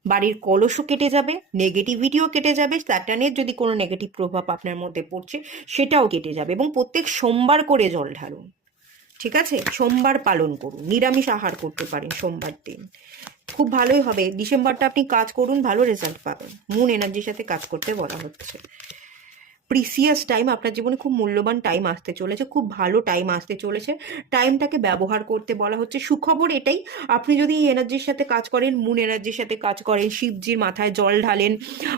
বাড়ির কলসও কেটে যাবে, নেগেটিভিটিও কেটে যাবে, স্যাটানের যদি কোনো নেগেটিভ প্রভাব আপনার মধ্যে পড়ছে সেটাও কেটে যাবে। এবং প্রত্যেক সোমবার করে জল ঢালুন, ঠিক আছে? সোমবার পালন করুন, নিরামিষ আহার করতে পারেন সোমবার দিন, খুব ভালোই হবে। ডিসেম্বরটা আপনি কাজ করুন, ভালো রেজাল্ট পাবেন। মুন এনার্জির সাথে কাজ করতে বলা হচ্ছে। প্রিসিয়াস টাইম, আপনার জীবনে খুব মূল্যবান টাইম আসতে চলেছে, খুব ভালো টাইম আসতে চলেছে, টাইমটাকে ব্যবহার করতে বলা হচ্ছে। সুখবর এটাই, আপনি যদি এই এনার্জির সাথে কাজ করেন, মুন এনার্জির সাথে কাজ করেন, শিবজির মাথায় জল ঢালেন,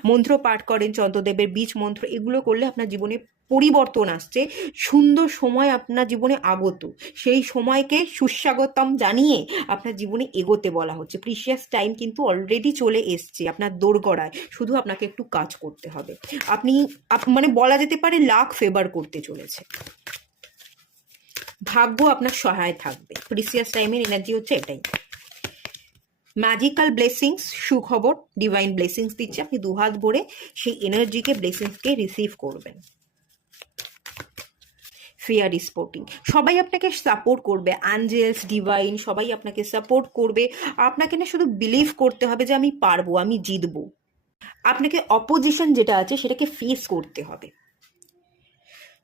মন্ত্র পাঠ করেন, চন্দ্রদেবের বীজ মন্ত্র, এগুলো করলে আপনার জীবনে পরিবর্তন আসছে, সুন্দর সময় আপনার জীবনে আগত, সেই সময়কে সুস্বাগতম জানিয়ে আপনার জীবনে এগোতে বলা হচ্ছে। প্রিসিয়াস টাইম কিন্তু অলরেডি চলে এসছে আপনার দোরগোড়ায়, শুধু আপনাকে একটু কাজ করতে হবে। আপনি মানে বলা যেতে পারে লাক ফেভার করতে চলেছে, ভাগ্য আপনার সহায় থাকবে। প্রিসিয়াস টাইমের এনার্জি হচ্ছে এটাই। ম্যাজিক্যাল ব্লেসিংস, সুখবর, ডিভাইন ব্লেসিংস দিচ্ছে, আপনি দুহাত ভরে সেই এনার্জিকে, ব্লেসিংসকে রিসিভ করবেন। ফেয়ার স্পোর্টিং, সবাই আপনাকে সাপোর্ট করবে, অ্যাঞ্জেলস, ডিভাইন সবাই আপনাকে সাপোর্ট করবে। আপনাকে না শুধু বিলিভ করতে হবে যে আমি পারবো, আমি জিতবো। আপনাকে অপোজিশন যেটা আছে সেটাকে ফেস করতে হবে।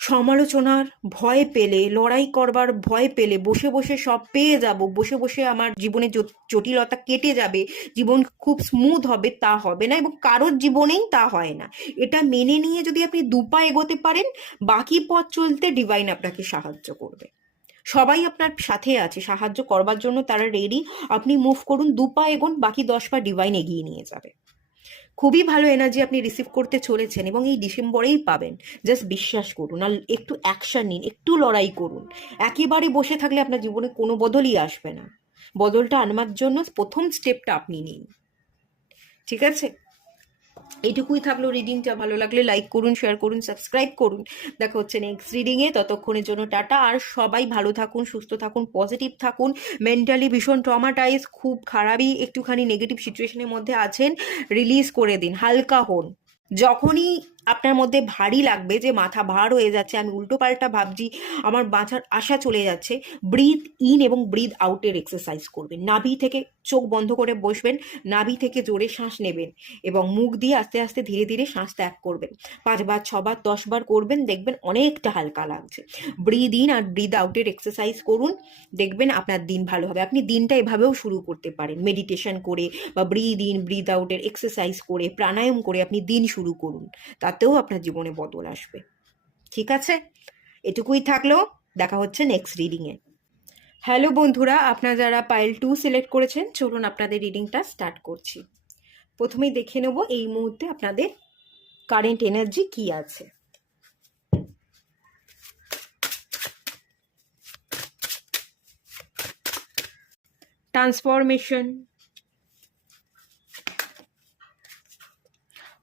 সমালোচনার ভয় পেলে, লড়াই করবার ভয় পেলে, বসে বসে সব পেয়ে যাব, বসে বসে আমার জীবনে জটিলতা কেটে যাবে, জীবন খুব স্মুথ হবে, তা হবে না, এবং কারোর জীবনেই তা হয় না। এটা মেনে নিয়ে যদি আপনি দুপা এগোতে পারেন, বাকি পথ চলতে ডিভাইন আপনাকে সাহায্য করবে। সবাই আপনার সাথে আছে, সাহায্য করবার জন্য তারা রেডি। আপনি মুভ করুন, দুপা এগোন, বাকি 10 পা ডিভাইন এগিয়ে নিয়ে যাবে। খুবই ভালো এনার্জি আপনি রিসিভ করতে চলেছেন এবং এই ডিসেম্বরেই পাবেন। জাস্ট বিশ্বাস করুন আর একটু অ্যাকশন নিন, একটু লড়াই করুন। একেবারে বসে থাকলে আপনার জীবনে কোনো বদলই আসবে না। বদলটা আনবার জন্য প্রথম স্টেপটা আপনি নিন, ঠিক আছে? এইটুকুই থাকলো রিডিংটা। ভালো লাগলে লাইক করুন, শেয়ার করুন, সাবস্ক্রাইব করুন। দেখা হচ্ছে নেক্সট রিডিংয়ে, ততক্ষণের জন্য টাটা। আর সবাই ভালো থাকুন, সুস্থ থাকুন, পজিটিভ থাকুন। মেন্টালি ভীষণ ট্রমাটাইজ, খুব খারাপই একটুখানি নেগেটিভ সিচুয়েশনের মধ্যে আছেন, রিলিজ করে দিন, হালকা হন। যখনই আপনার মধ্যে ভারী লাগবে যে মাথা ভার হয়ে যাচ্ছে, আমি উল্টো পাল্টা ভাবছি, আমার বাঁচার আশা চলে যাচ্ছে, ব্রিথ ইন এবং ব্রিথ আউটের এক্সারসাইজ করবেন। নাভি থেকে চোখ বন্ধ করে বসবেন, নাভি থেকে জোরে শ্বাস নেবেন এবং মুখ দিয়ে আস্তে আস্তে ধীরে ধীরে শ্বাস ত্যাগ করবেন। 5 বার, 6 বার, 10 বার করবেন, দেখবেন অনেকটা হালকা লাগছে। ব্রিথ ইন আর ব্রিথ আউটের এক্সারসাইজ করুন, দেখবেন আপনার দিন ভালো হবে। আপনি দিনটা এভাবেও শুরু করতে পারেন, মেডিটেশন করে বা ব্রিথ ইন ব্রিথ আউটের এক্সারসাইজ করে, প্রাণায়াম করে আপনি দিন শুরু করুন, তাতেও আপনার জীবনে বদল আসবে। ঠিক আছে, এটুকুই থাকলো, দেখা হচ্ছে নেক্সট রিডিংয়ে। হ্যালো বন্ধুরা, আপনারা যারা পাইল 2 সিলেক্ট করেছেন, চলুন আপনাদের রিডিংটা স্টার্ট করছি। প্রথমেই দেখে নেব এই মুহূর্তে আপনাদের কারেন্ট এনার্জি কি আছে। Transformation,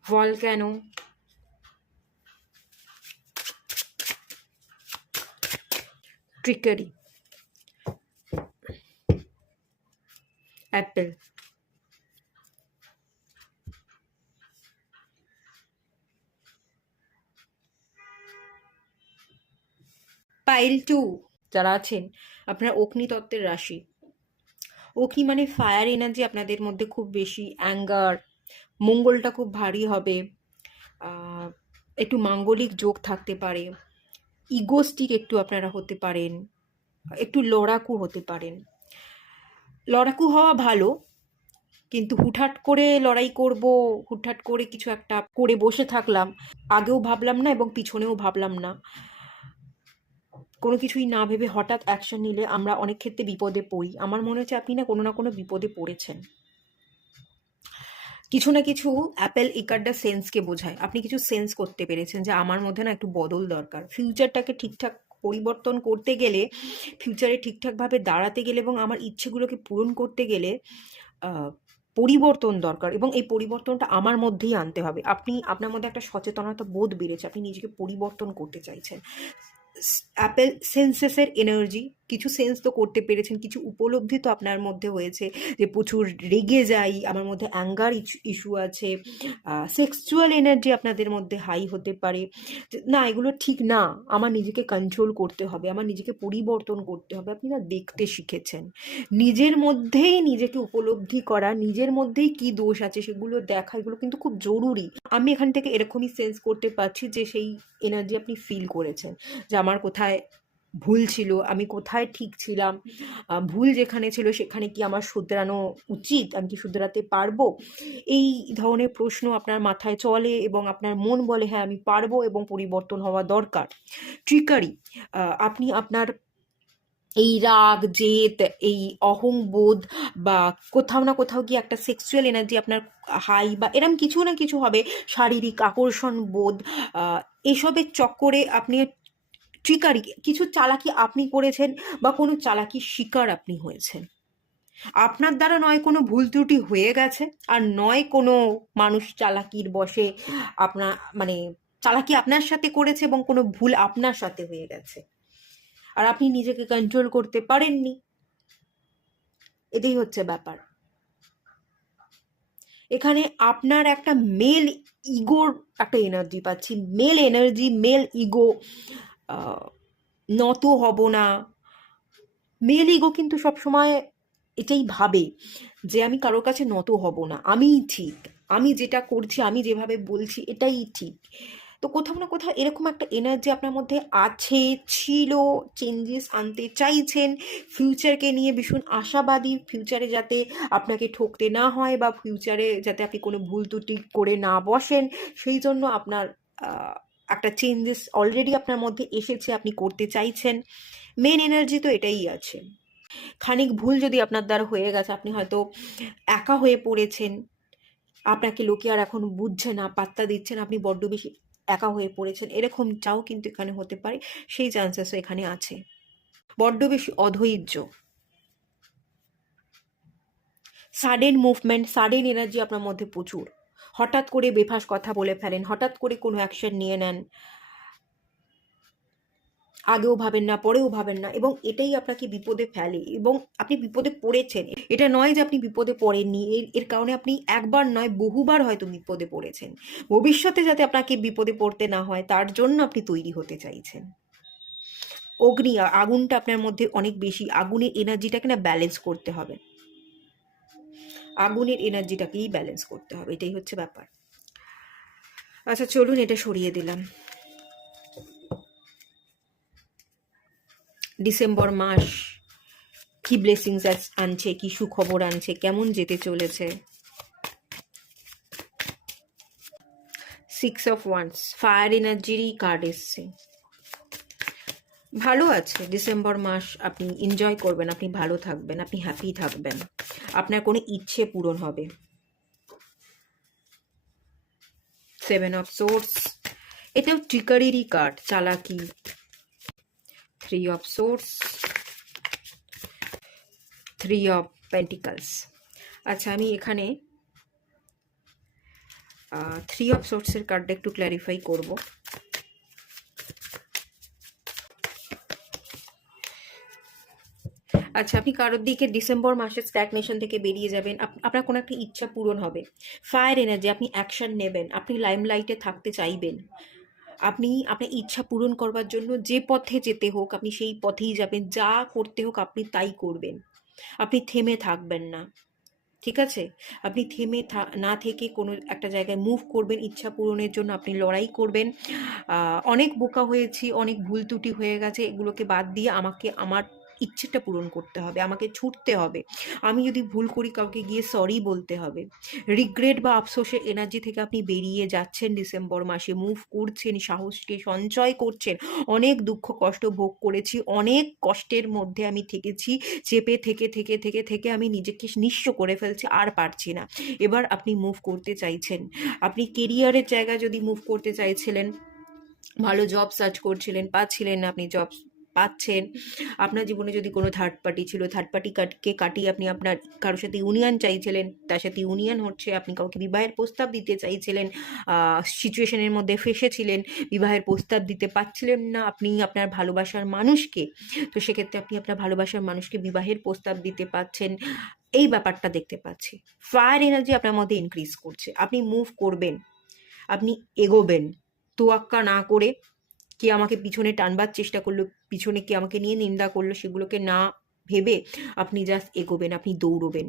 volcano, trickery, Apple, pile 2 যারা আছেন, আপনার অগ্নি তত্ত্বের রাশি। অগ্নি মানে ফায়ার এনার্জি আপনাদের মধ্যে খুব বেশি, অ্যাঙ্গার, মঙ্গলটা খুব ভারী হবে, একটু মাঙ্গলিক যোগ থাকতে পারে, ইগোস্টিক একটু আপনারা হতে পারেন, একটু লড়াকু হতে পারেন। লড়াকু হওয়া ভালো, কিন্তু হুটহাট করে লড়াই করব, হুটহাট করে কিছু একটা করে বসে থাকলাম, আগেও ভাবলাম না এবং পিছনেও ভাবলাম না, কোনো কিছুই না ভেবে হঠাৎ অ্যাকশন নিলে আমরা অনেক ক্ষেত্রে বিপদে পড়ি। আমার মনে হচ্ছে আপনি না কোনো বিপদে পড়েছেন। কিছু না কিছু অ্যাপেল এই কার্ডটা সেন্সকে বোঝায়। আপনি কিছু সেন্স করতে পেরেছেন যে আমার মধ্যে না একটু বদল দরকার। ফিউচারটাকে ঠিকঠাক পরিবর্তন করতে গেলে, ফিউচারে ঠিকঠাকভাবে দাঁড়াতে গেলে এবং আমার ইচ্ছেগুলোকে পূরণ করতে গেলে আহ, পরিবর্তন দরকার, এবং এই পরিবর্তনটা আমার মধ্যেই আনতে হবে। আপনি আপনার মধ্যে একটা সচেতনতা বোধ বেড়েছে, আপনি নিজেকে পরিবর্তন করতে চাইছেন। অ্যাপেল সেন্সেসের এনার্জি, কিছু সেন্স তো করতে পেরেছেন, কিছু উপলব্ধি তো আপনার মধ্যে হয়েছে যে প্রচুর রেগে যাই, আমার মধ্যে অ্যাঙ্গার ইস্যু আছে, সেক্সুয়াল এনার্জি আপনাদের মধ্যে হাই হতে পারে। না, এগুলো ঠিক না, আমার নিজেকে কন্ট্রোল করতে হবে, আমার নিজেকে পরিবর্তন করতে হবে। আপনি না দেখতে শিখেছেন, নিজের মধ্যেই নিজেকে উপলব্ধি করা, নিজের মধ্যেই কি দোষ আছে সেগুলো দেখা, এগুলো কিন্তু খুব জরুরি। আমি এখান থেকে এরকমই সেন্স করতে পারছি যে সেই এনার্জি আপনি ফিল করেছেন, যে আমার কোথায় ভুল ছিল, আমি কোথায় ঠিক ছিলাম, ভুল যেখানে ছিল সেখানে কি আমার শুধরানো উচিত, আমি কি শুধরাতে পারবো, এই ধরনের প্রশ্ন আপনার মাথায় চলে এবং আপনার মন বলে হ্যাঁ আমি পারবো এবং পরিবর্তন হওয়া দরকার। ট্রিকারি, আপনি আপনার এই রাগ, জেদ, এই অহংবোধ বা কোথাও না কোথাও কি একটা সেক্সুয়াল এনার্জি আপনার হাই বা এরম কিছু না কিছু হবে, শারীরিক আকর্ষণ বোধ, এসবের চক্করে আপনি ট্রিকারি, কিছু চালাকি আপনি করেছেন বা কোনো চালাকির শিকার আপনি হয়েছেন। আপনার দ্বারা নয় কোনো ভুল ত্রুটি হয়ে গেছে, আর নয় কোনো মানুষ চালাকির বশে আপনার মানে চালাকি আপনার সাথে করেছে এবং কোনো ভুল আপনার সাথে হয়ে গেছে আর আপনি নিজেকে কন্ট্রোল করতে পারেননি। এটাই হচ্ছে ব্যাপার। এখানে আপনার একটা মেল ইগোর একটা এনার্জি পাচ্ছি, মেল এনার্জি, মেল ইগো। নত হব না, মেল ইগো কিন্তু সবসময় এটাই ভাবে যে আমি কারোর কাছে নত হব না, আমিই ঠিক, আমি যেটা করছি, আমি যেভাবে বলছি এটাই ঠিক। তো কোথাও না কোথাও এরকম একটা এনার্জি আপনার মধ্যে আছে, ছিল, চেঞ্জেস আনতে চাইছেন, ফিউচারকে নিয়ে ভীষণ আশাবাদী, ফিউচারে যাতে আপনাকে ঠকতে না হয় বা ফিউচারে যাতে আপনি কোনো ভুল ত্রুটি করে না বসেন, সেই জন্য আপনার একটা চেঞ্জেস অলরেডি আপনার মধ্যে এসেছে, আপনি করতে চাইছেন। মেন এনার্জি তো এটাই আছে। খানিক ভুল যদি আপনার দ্বারা হয়ে গেছে, আপনি হয়তো একা হয়ে পড়েছেন, আপনাকে লোকে আর এখন বুঝছে না, পাত্তা দিচ্ছে না, আপনি বড্ড বেশি একা হয়ে পড়েছেন, এরকমটাও কিন্তু এখানে হতে পারে, সেই চান্সেসও এখানে আছে। বড্ড বেশি অধৈর্য, সাডেন মুভমেন্ট, সাডেন এনার্জি আপনার মধ্যে প্রচুর, হঠাৎ করে বেফাস কথা বলে ফেলেন, হঠাৎ করে কোনো অ্যাকশন নিয়ে নেন, আগেও ভাবেন না, পরেও ভাবেন না, এবং এটাই আপনাকে বিপদে ফেলে, এবং আপনি বিপদে পড়েছেন। এটা নয় যে আপনি বিপদে পড়েননি, এর কারণে আপনি একবার নয় বহুবার হয়তো বিপদে পড়েছেন। ভবিষ্যতে যাতে আপনাকে বিপদে পড়তে না হয় তার জন্য আপনি তৈরি হতে চাইছেন। অগ্নি, আগুনটা আপনার মধ্যে অনেক বেশি, আগুনের এনার্জিটাকে না ব্যালেন্স করতে হবে, আগুনের এনার্জিটাকেই ব্যালেন্স করতে হবে, এটাই হচ্ছে ব্যাপার। আচ্ছা চলুন, এটা সরিয়ে দিলাম। ডিসেম্বর মাস কি ব্লেসিংস আনছে, কি সুখবর আনছে, কেমন যেতে চলেছে। 6 অফ ওয়ান্স, ফায়ার এনার্জিরই কার্ড এসছে। ভালো আছে, ডিসেম্বর মাস আপনি এনজয় করবেন, আপনি ভালো থাকবেন, আপনি হ্যাপি থাকবেন, আপনার কোনো ইচ্ছে পূরণ হবে। 7 অফ সোর্স, এটাও ট্রিকারিরই কার্ড, চালাকি। 3 অফ সোর্স, 3 অফ পেন্টিকলস। আচ্ছা, আমি এখানে 3 অফ সোর্সের কার্ডটা একটু ক্ল্যারিফাই করব। আচ্ছা, আপনি কারোর দিকে ডিসেম্বর মাসের স্ট্যাগনেশন থেকে বেরিয়ে যাবেন, আপনার কোনো একটা ইচ্ছা পূরণ হবে। ফায়ার এনার্জি, আপনি অ্যাকশন নেবেন, আপনি লাইমলাইটে থাকতে চাইবেন, আপনি আপনার ইচ্ছা পূরণ করবার জন্য যে পথে যেতে হোক আপনি সেই পথেই যাবেন, যা করতে হোক আপনি তাই করবেন, আপনি থেমে থাকবেন না। ঠিক আছে, আপনি থেমে না থেকে কোনো একটা জায়গায় মুভ করবেন, ইচ্ছা পূরণের জন্য আপনি লড়াই করবেন। অনেক বোকা হয়েছি, অনেক ভুল ত্রুটি হয়ে গেছে, এগুলোকে বাদ দিয়ে আমাকে আমার ইচ্ছেটা পূরণ করতে হবে, আমাকে ছুটতে হবে। আমি যদি ভুল করি কাউকে গিয়ে সরি বলতে হবে। রিগ্রেট বা আফসোসের এনার্জি থেকে আপনি বেরিয়ে যাচ্ছেন ডিসেম্বর মাসে, মুভ করছেন, সাহসকে সঞ্চয় করছেন। অনেক দুঃখ কষ্ট ভোগ করেছি, অনেক কষ্টের মধ্যে আমি থেকেছি, চেপে থেকে থেকে থেকে থেকে আমি নিজেকে নিঃস্ব করে ফেলছি, আর পারছি না। এবার আপনি মুভ করতে চাইছেন। আপনি কেরিয়ারের জায়গায় যদি মুভ করতে চাইছিলেন, ভালো জব সার্চ করছিলেন, পাচ্ছিলেন না, আপনি জব পাচ্ছেন। আপনার জীবনে যদি কোনো থার্ড পার্টি ছিল, থার্ড পার্টিকে কাটিয়ে আপনি আপনার কারোর সাথে ইউনিয়ন চাইছিলেন, তার সাথে ইউনিয়ন হচ্ছে। আপনি কাউকে বিবাহের প্রস্তাব দিতে চাইছিলেন, সিচুয়েশনের মধ্যে ফেসেছিলেন, বিবাহের প্রস্তাব দিতে পারছিলেন না আপনি আপনার ভালোবাসার মানুষকে। তো সেক্ষেত্রে আপনি আপনার ভালোবাসার মানুষকে বিবাহের প্রস্তাব দিতে পারছেন, এই ব্যাপারটা দেখতে পাচ্ছি। ফায়ার এনার্জি আপনার মধ্যে ইনক্রিজ করছে। আপনি মুভ করবেন, আপনি এগোবেন, তোয়াক্কা না করে। কে আমাকে পিছনে টানবার চেষ্টা করলো, পিছনে কে আমাকে নিয়ে নিন্দা করলো, সেগুলোকে না ভেবে আপনি জাস্ট এগোবেন, আপনি দৌড়বেন।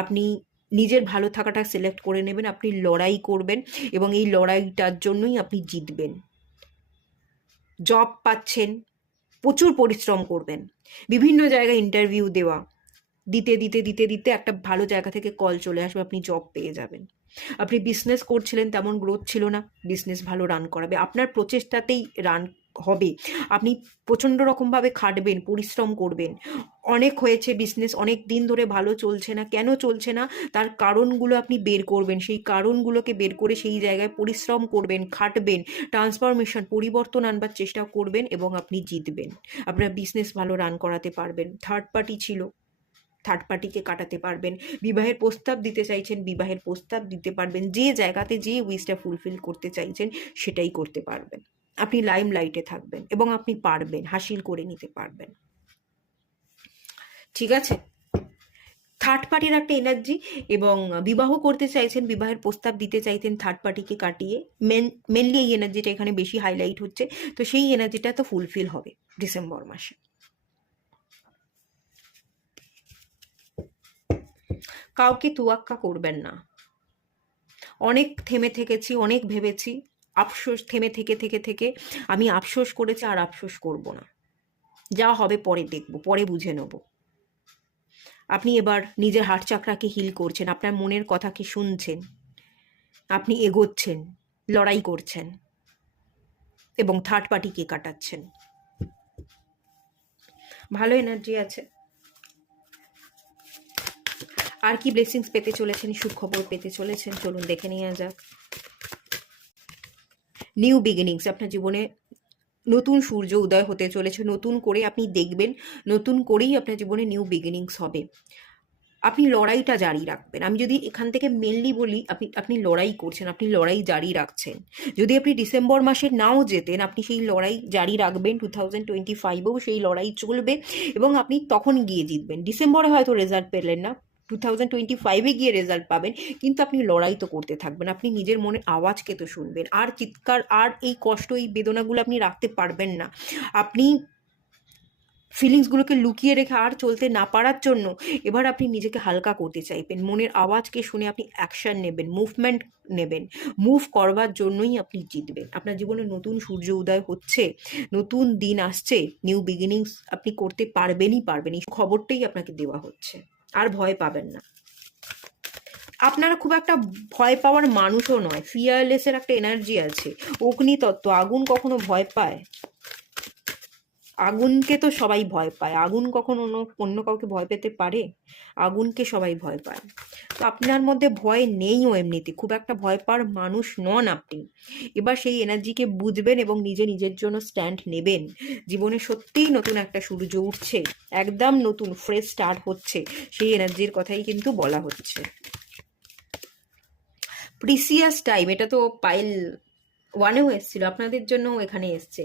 আপনি নিজের ভালো থাকাটা সিলেক্ট করে নেবেন, আপনি লড়াই করবেন এবং এই লড়াইটার জন্যই আপনি জিতবেন। জব পাচ্ছেন, প্রচুর পরিশ্রম করবেন, বিভিন্ন জায়গায় ইন্টারভিউ দেওয়া, দিতে দিতে দিতে দিতে একটা ভালো জায়গা থেকে কল চলে আসবে, আপনি জব পেয়ে যাবেন। আপনি বিজনেস করছিলেন, তেমন গ্রোথ ছিল না, বিজনেস ভালো রান করাবে, আপনার প্রচেষ্টাতেই রান হবে। আপনি প্রচণ্ড রকমভাবে খাটবেন, পরিশ্রম করবেন। অনেক হয়েছে বিজনেস, অনেক দিন ধরে ভালো চলছে না, কেন চলছে না তার কারণগুলো আপনি বের করবেন, সেই কারণগুলোকে বের করে সেই জায়গায় পরিশ্রম করবেন, খাটবেন, ট্রান্সফরমেশন, পরিবর্তন আনবার চেষ্টা করবেন এবং আপনি জিতবেন। আপনার বিজনেস ভালো রান করাতে পারবেন। থার্ড পার্টি ছিল, থার্ড পার্টিকে কাটাতে পারবেন। বিবাহের প্রস্তাব দিতে চাইছেন, বিবাহের প্রস্তাব দিতে পারবেন। যে জায়গাতে যে উইশটা ফুলফিল করতে চাইছেন সেটাই করতে পারবেন। আপনি লাইম লাইটে থাকবেন এবং আপনি পারবেন, হাসিল করে নিতে পারবেন। ঠিক আছে? থার্ড পার্টির একটা এনার্জি, এবং বিবাহ করতে চাইছেন, বিবাহের প্রস্তাব দিতে চাইছেন থার্ড পার্টিকে কাটিয়ে। মেনলি এই এনার্জিটা এখানে বেশি হাইলাইট হচ্ছে। তো সেই এনার্জিটা তো ফুলফিল হবে ডিসেম্বর মাসে। কাউকে তোয়াক্কা করবেন না। অনেক থেমে থেকেছি, অনেক ভেবেছি, আফসোস, থেমে থেকে থেকে থেকে আমি আফসোস করেছি, আর আফসোস করব না। যা হবে পরে দেখব, পরে বুঝে নেব। আপনি এবার নিজের হার্ট চাকরাকে হিল করছেন, আপনার মনের কথাকে শুনছেন, আপনি এগোচ্ছেন, লড়াই করছেন এবং থার্ড পার্টিকে কাটাচ্ছেন। ভালো এনার্জি আছে। আর কি ব্লেসিংস পেতে চলেছেন, সুখবর পেতে চলেছেন, চলুন দেখে নিয়ে যাক। নিউ বিগিনিংস, আপনার জীবনে নতুন সূর্য উদয় হতে চলেছে, নতুন করে আপনি দেখবেন, নতুন করেই আপনার জীবনে নিউ বিগিনিংস হবে। আপনি লড়াইটা জারি রাখবেন। আমি যদি এখান থেকে মেনলি বলি, আপনি লড়াই করছেন, আপনি লড়াই জারি রাখছেন। যদি আপনি ডিসেম্বর মাসে নাও যেতেন, আপনি সেই লড়াই জারি রাখবেন। 2025-এও সেই লড়াই চলবে এবং আপনি তখন গিয়ে জিতবেন। ডিসেম্বরে হয়তো রেজাল্ট পেলেন না, 2025-এ গিয়ে রেজাল্ট পাবেন, কিন্তু আপনি লড়াই তো করতে থাকবেন। আপনি নিজের মনের আওয়াজকে তো শুনবেন। আর চিৎকার, আর এই কষ্ট, এই বেদনাগুলো আপনি রাখতে পারবেন না। আপনি ফিলিংসগুলোকে লুকিয়ে রেখে আর চলতে না পারার জন্য এবার আপনি নিজেকে হালকা করতে চাইবেন। মনের আওয়াজকে শুনে আপনি অ্যাকশন নেবেন, মুভমেন্ট নেবেন। মুভ করবার জন্যই আপনি জিতবেন। আপনার জীবনে নতুন সূর্য উদয় হচ্ছে, নতুন দিন আসছে, নিউ বিগিনিংস আপনি করতে পারবেনই পারবেন। এই খবরটাই আপনাকে দেওয়া হচ্ছে। আর ভয় পাবেন না। আপনারা খুব একটা ভয় পাওয়ার মানুষও নয়, ফিয়ারলেসের একটা এনার্জি আছে। অগ্নিতত্ত্ব, আগুন কখনো ভয় পায়? আগুনকে তো সবাই ভয় পায়। আগুন কখন অন্য কাউকে ভয় পেতে পারে? আগুনকে সবাই ভয় পায়। তো আপনার মধ্যে ভয় নেইও, এমনিতে খুব একটা ভয় পাওয়ার মানুষ নন আপনি। এবার সেই এনার্জিকে বুঝবেন এবং নিজের জন্য স্ট্যান্ড নেবেন। জীবনে সত্যিই নতুন একটা সূর্য উঠছে, একদম নতুন ফ্রেশ স্টার্ট হচ্ছে, সেই এনার্জির কথাই কিন্তু বলা হচ্ছে। প্রিসিয়াস টাইম, এটা তো পাইল ওয়ানেও এসেছিল, আপনাদের জন্য এখানে এসছে।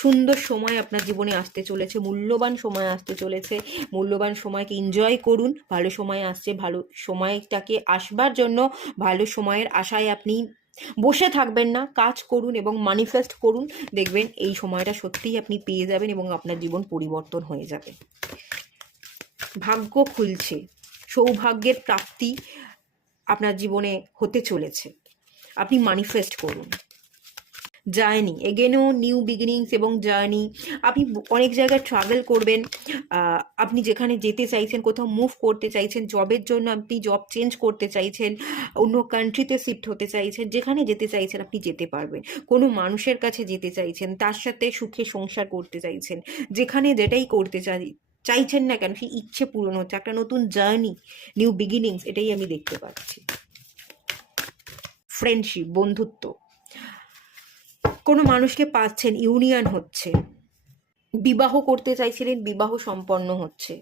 সুন্দর সময় আপনার জীবনে আসতে চলেছে, মূল্যবান সময় আসতে চলেছে। মূল্যবান সময়কে এনজয় করুন। ভালো সময় আসছে, ভালো সময়টাকে আসবার জন্য ভালো সময়ের আশায় আপনি বসে থাকবেন না, কাজ করুন এবং ম্যানিফেস্ট করুন। দেখবেন এই সময়টা সত্যিই আপনি পেয়ে যাবেন এবং আপনার জীবন পরিবর্তন হয়ে যাবে। ভাগ্য খুলছে, সৌভাগ্যের প্রাপ্তি আপনার জীবনে হতে চলেছে। আপনি ম্যানিফেস্ট করুন। জার্নি, এগেনও নিউ বিগিনিংস এবং জার্নি। আপনি অনেক জায়গায় ট্রাভেল করবেন, আপনি যেখানে যেতে চাইছেন, কোথাও মুভ করতে চাইছেন, জবের জন্য আপনি জব চেঞ্জ করতে চাইছেন, অন্য কান্ট্রিতে শিফট হতে চাইছেন, যেখানে যেতে চাইছেন আপনি যেতে পারবেন। কোনো মানুষের কাছে যেতে চাইছেন, তার সাথে সুখে সংসার করতে চাইছেন, যেখানে যেটাই করতে চাইছেন না কেন সেই ইচ্ছে পূরণ হচ্ছে, একটা নতুন জার্নি, নিউ বিগিনিংস, এটাই আমি দেখতে পাচ্ছি। ফ্রেন্ডশিপ, বন্ধুত্ব, কোনো মানুষকে পাচ্ছেন, ইউনিয়ন হচ্ছে, বিবাহ করতে চাইছিলেন, বিবাহ সম্পন্ন হচ্ছে,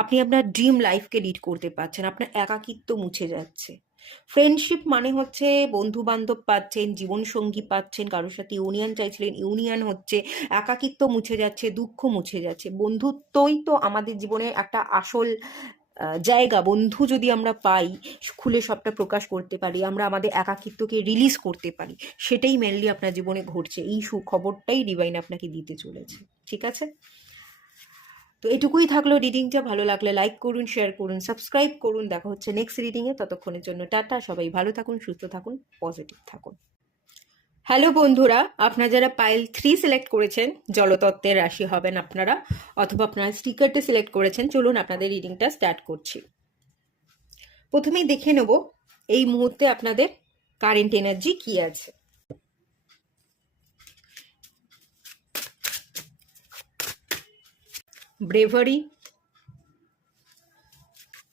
আপনি আপনার ড্রিম লাইফকে লিড করতে পারছেন, আপনার একাকিত্ব মুছে যাচ্ছে। ফ্রেন্ডশিপ মানে হচ্ছে বন্ধু বান্ধব পাচ্ছেন, জীবনসঙ্গী পাচ্ছেন, কারোর সাথে ইউনিয়ন চাইছিলেন, ইউনিয়ন হচ্ছে, একাকিত্ব মুছে যাচ্ছে, দুঃখ মুছে যাচ্ছে। বন্ধুত্বই তো আমাদের জীবনে একটা আসল জায়গা। বন্ধু যদি আমরা পাই, খুলে সবটা প্রকাশ করতে পারি, আমরা আমাদের একাকিত্বকে রিলিজ করতে পারি, সেটাই মেনলি আপনার জীবনে ঘটছে। এই সুখবরটাই ডিভাইন আপনাকে দিতে চলেছে, ঠিক আছে? তো এটুকুই থাকলো রিডিংটা। ভালো লাগলে লাইক করুন, শেয়ার করুন, সাবস্ক্রাইব করুন। দেখা হচ্ছে নেক্সট রিডিংয়ে। ততক্ষণের জন্য টাটা। সবাই ভালো থাকুন, সুস্থ থাকুন, পজিটিভ থাকুন। হ্যালো বন্ধুরা, আপনারা যারা পাইল 3 সিলেক্ট করেছেন, জলতত্ত্বের রাশি হবেন আপনারা, অথবা আপনারা স্টিকারটা সিলেক্ট করেছেন, চলুন আপনাদের রিডিংটা স্টার্ট করছি। প্রথমেই দেখে নেব এই মুহূর্তে আপনাদের কারেন্ট এনার্জি কি আছে। ব্রেভারি,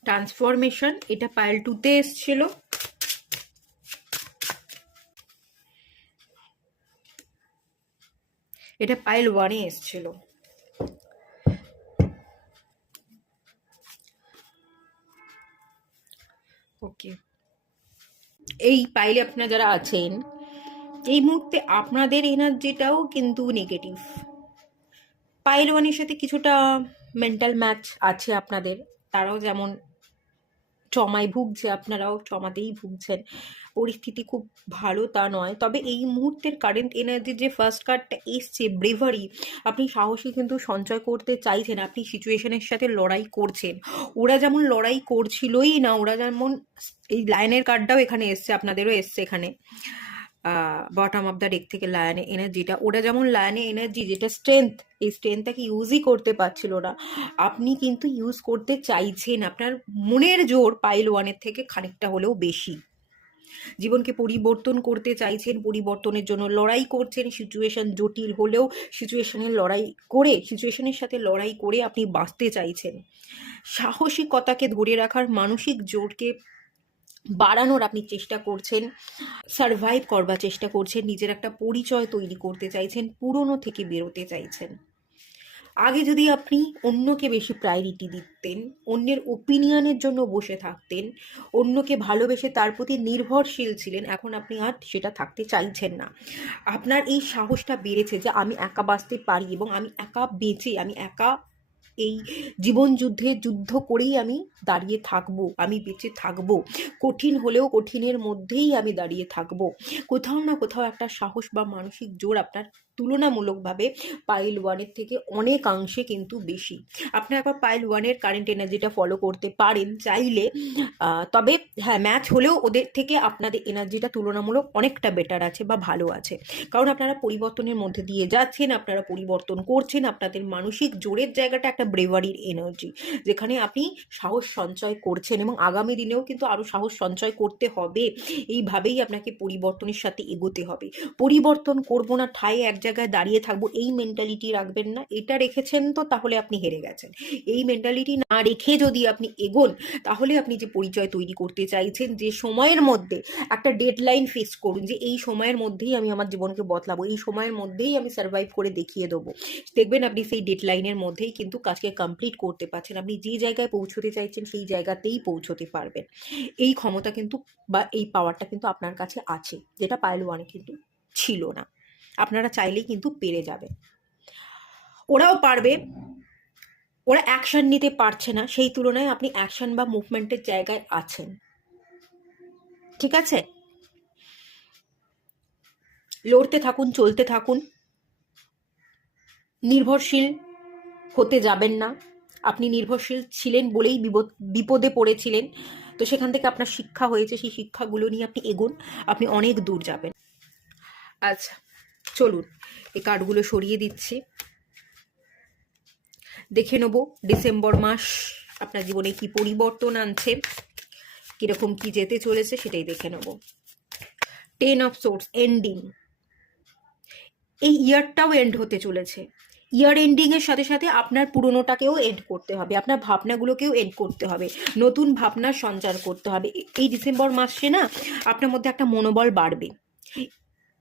ট্রান্সফরমেশন, এটা পাইল 2-তে এসছিল। এটা পাইল 1-এ এসছিল। ওকে, এই পাইলে আপনারা যারা আছেন, এই মুহূর্তে আপনাদের এনার্জিটাও কিন্তু নেগেটিভ। পাইল 1-এর সাথে কিছুটা মেন্টাল ম্যাচ আছে আপনাদের। তারাও যেমন ট্রমায় ভুগছে, আপনারাও ট্রমাতেই ভুগছেন। পরিস্থিতি খুব ভালো তা নয়, তবে এই মুহূর্তের কারেন্ট এনার্জির যে ফার্স্ট কার্ডটা এসছে, ব্রেভারি, আপনি সাহসী কিন্তু সঞ্চয় করতে চাইছেন, আপনি সিচুয়েশনের সাথে লড়াই করছেন। ওরা যেমন লড়াই করছিলই না, ওরা যেমন, এই লায়নের কার্ডটাও এখানে এসছে, আপনাদেরও এসছে এখানে বটম অফ দ্য ডেক থেকে লায়নে এনার্জিটা। ওরা যেমন লায়নে এনার্জি, যেটা স্ট্রেংথ, এই স্ট্রেংথটাকে ইউজই করতে পারছিল না, আপনি কিন্তু ইউজ করতে চাইছেন। আপনার মনের জোর পাইল 1-এর থেকে খানিকটা হলেও বেশি। জীবনকে পরিবর্তন করতে চাইছেন, পরিবর্তনের জন্য লড়াই করছেন। সিচুয়েশন জটিল হলেও সিচুয়েশনের সাথে লড়াই করে আপনি বাঁচতে চাইছেন। সাহসিকতাকে ধরে রাখার, মানসিক জোরকে বাড়ানোর আপনি চেষ্টা করছেন, সারভাইভ করবার চেষ্টা করছেন, নিজের একটা পরিচয় তৈরি করতে চাইছেন, পুরনো থেকে বেরোতে চাইছেন। আগে যদি আপনি অন্যকে বেশি প্রায়োরিটি দিতেন, অন্যের ওপিনিয়নের জন্য বসে থাকতেন, অন্যকে ভালোবেসে তার প্রতি নির্ভরশীল ছিলেন, এখন আপনি আর সেটা থাকতে চাইছেন না। আপনার এই সাহসটা বেড়েছে যে আমি একা বাঁচতে পারি, এবং আমি একা বেঁচে, আমি একা এই জীবন যুদ্ধ করেই আমি দাঁড়িয়ে থাকবো, আমি বেঁচে থাকবো। কঠিন হলেও কঠিনের মধ্যেই আমি দাঁড়িয়ে থাকবো। কোথাও না কোথাও একটা সাহস বা মানসিক জোর আপনার তুলনামূলকভাবে পাইল 1-এর থেকে অনেকাংশে কিন্তু বেশি। আপনি একবার পাইল 1-এর কারেন্ট এনার্জিটা ফলো করতে পারেন চাইলে, তবে হ্যাঁ, ম্যাচ হলেও ওদের থেকে আপনাদের এনার্জিটা তুলনামূলক অনেকটা বেটার আছে বা ভালো আছে। কারণ আপনারা পরিবর্তনের মধ্যে দিয়ে যাচ্ছেন, আপনারা পরিবর্তন করছেন, আপনাদের মানসিক জোরের জায়গাটা একটা ব্রেভারির এনার্জি, যেখানে আপনি সাহস সঞ্চয় করছেন, এবং আগামী দিনেও কিন্তু আরও সাহস সঞ্চয় করতে হবে। এইভাবেই আপনাকে পরিবর্তনের সাথে এগোতে হবে। পরিবর্তন করব না, ঠায় এক জায়গায় দাঁড়িয়ে থাকবো, এই মেন্টালিটি রাখবেন না। এটা রেখেছেন তো তাহলে আপনি হেরে গেছেন। এই মেন্টালিটি না রেখে যদি আপনি এগোন, তাহলে আপনি যে পরিচয় তৈরি করতে চাইছেন, যে সময়ের মধ্যে একটা ডেডলাইন ফিক্স করুন, যে এই সময়ের মধ্যেই আমি আমার জীবনকে বদলাবো, এই সময়ের মধ্যেই আমি সার্ভাইভ করে দেখিয়ে দেবো। দেখবেন আপনি সেই ডেডলাইনের মধ্যেই কিন্তু কাজকে কমপ্লিট করতে পারছেন। আপনি যে জায়গায় পৌঁছতে চাইছেন সেই জায়গাতেই পৌঁছতে পারবেন। এই ক্ষমতা কিন্তু বা এই পাওয়ারটা কিন্তু আপনার কাছে আছে, যেটা পাইল 1-এ কিন্তু ছিল না। আপনারা চাইলেই কিন্তু পেরে যাবে। ওরাও পারবে, ওরা অ্যাকশন নিতে পারছে না, সেই তুলনায় আপনি অ্যাকশন বা মুভমেন্টের জায়গায় আছেন, ঠিক আছে? লড়তে থাকুন, চলতে থাকুন, নির্ভরশীল হতে যাবেন না। আপনি নির্ভরশীল ছিলেন বলেই বিপদে পড়েছিলেন, তো সেখান থেকে আপনার শিক্ষা হয়েছে, সেই শিক্ষাগুলো নিয়ে আপনি এগোন, আপনি অনেক দূর যাবেন। আচ্ছা, চলুন এই কার্ডগুলো সরিয়ে দিচ্ছি, দেখে নেব ডিসেম্বর মাস আপনার জীবনে কি পরিবর্তন আনছে, কিরকম কি যেতে চলেছে সেটাই দেখে নেব। 10 অফ সোর্স, এন্ডিং। এই ইয়ারটাও এন্ড হতে চলেছে। ইয়ার এন্ডিংয়ের সাথে সাথে আপনার পুরনোটাকেও এন্ড করতে হবে, আপনার ভাবনাগুলোকেও এন্ড করতে হবে, নতুন ভাবনার সঞ্চার করতে হবে। এই ডিসেম্বর মাসে না আপনার মধ্যে একটা মনোবল বাড়বে।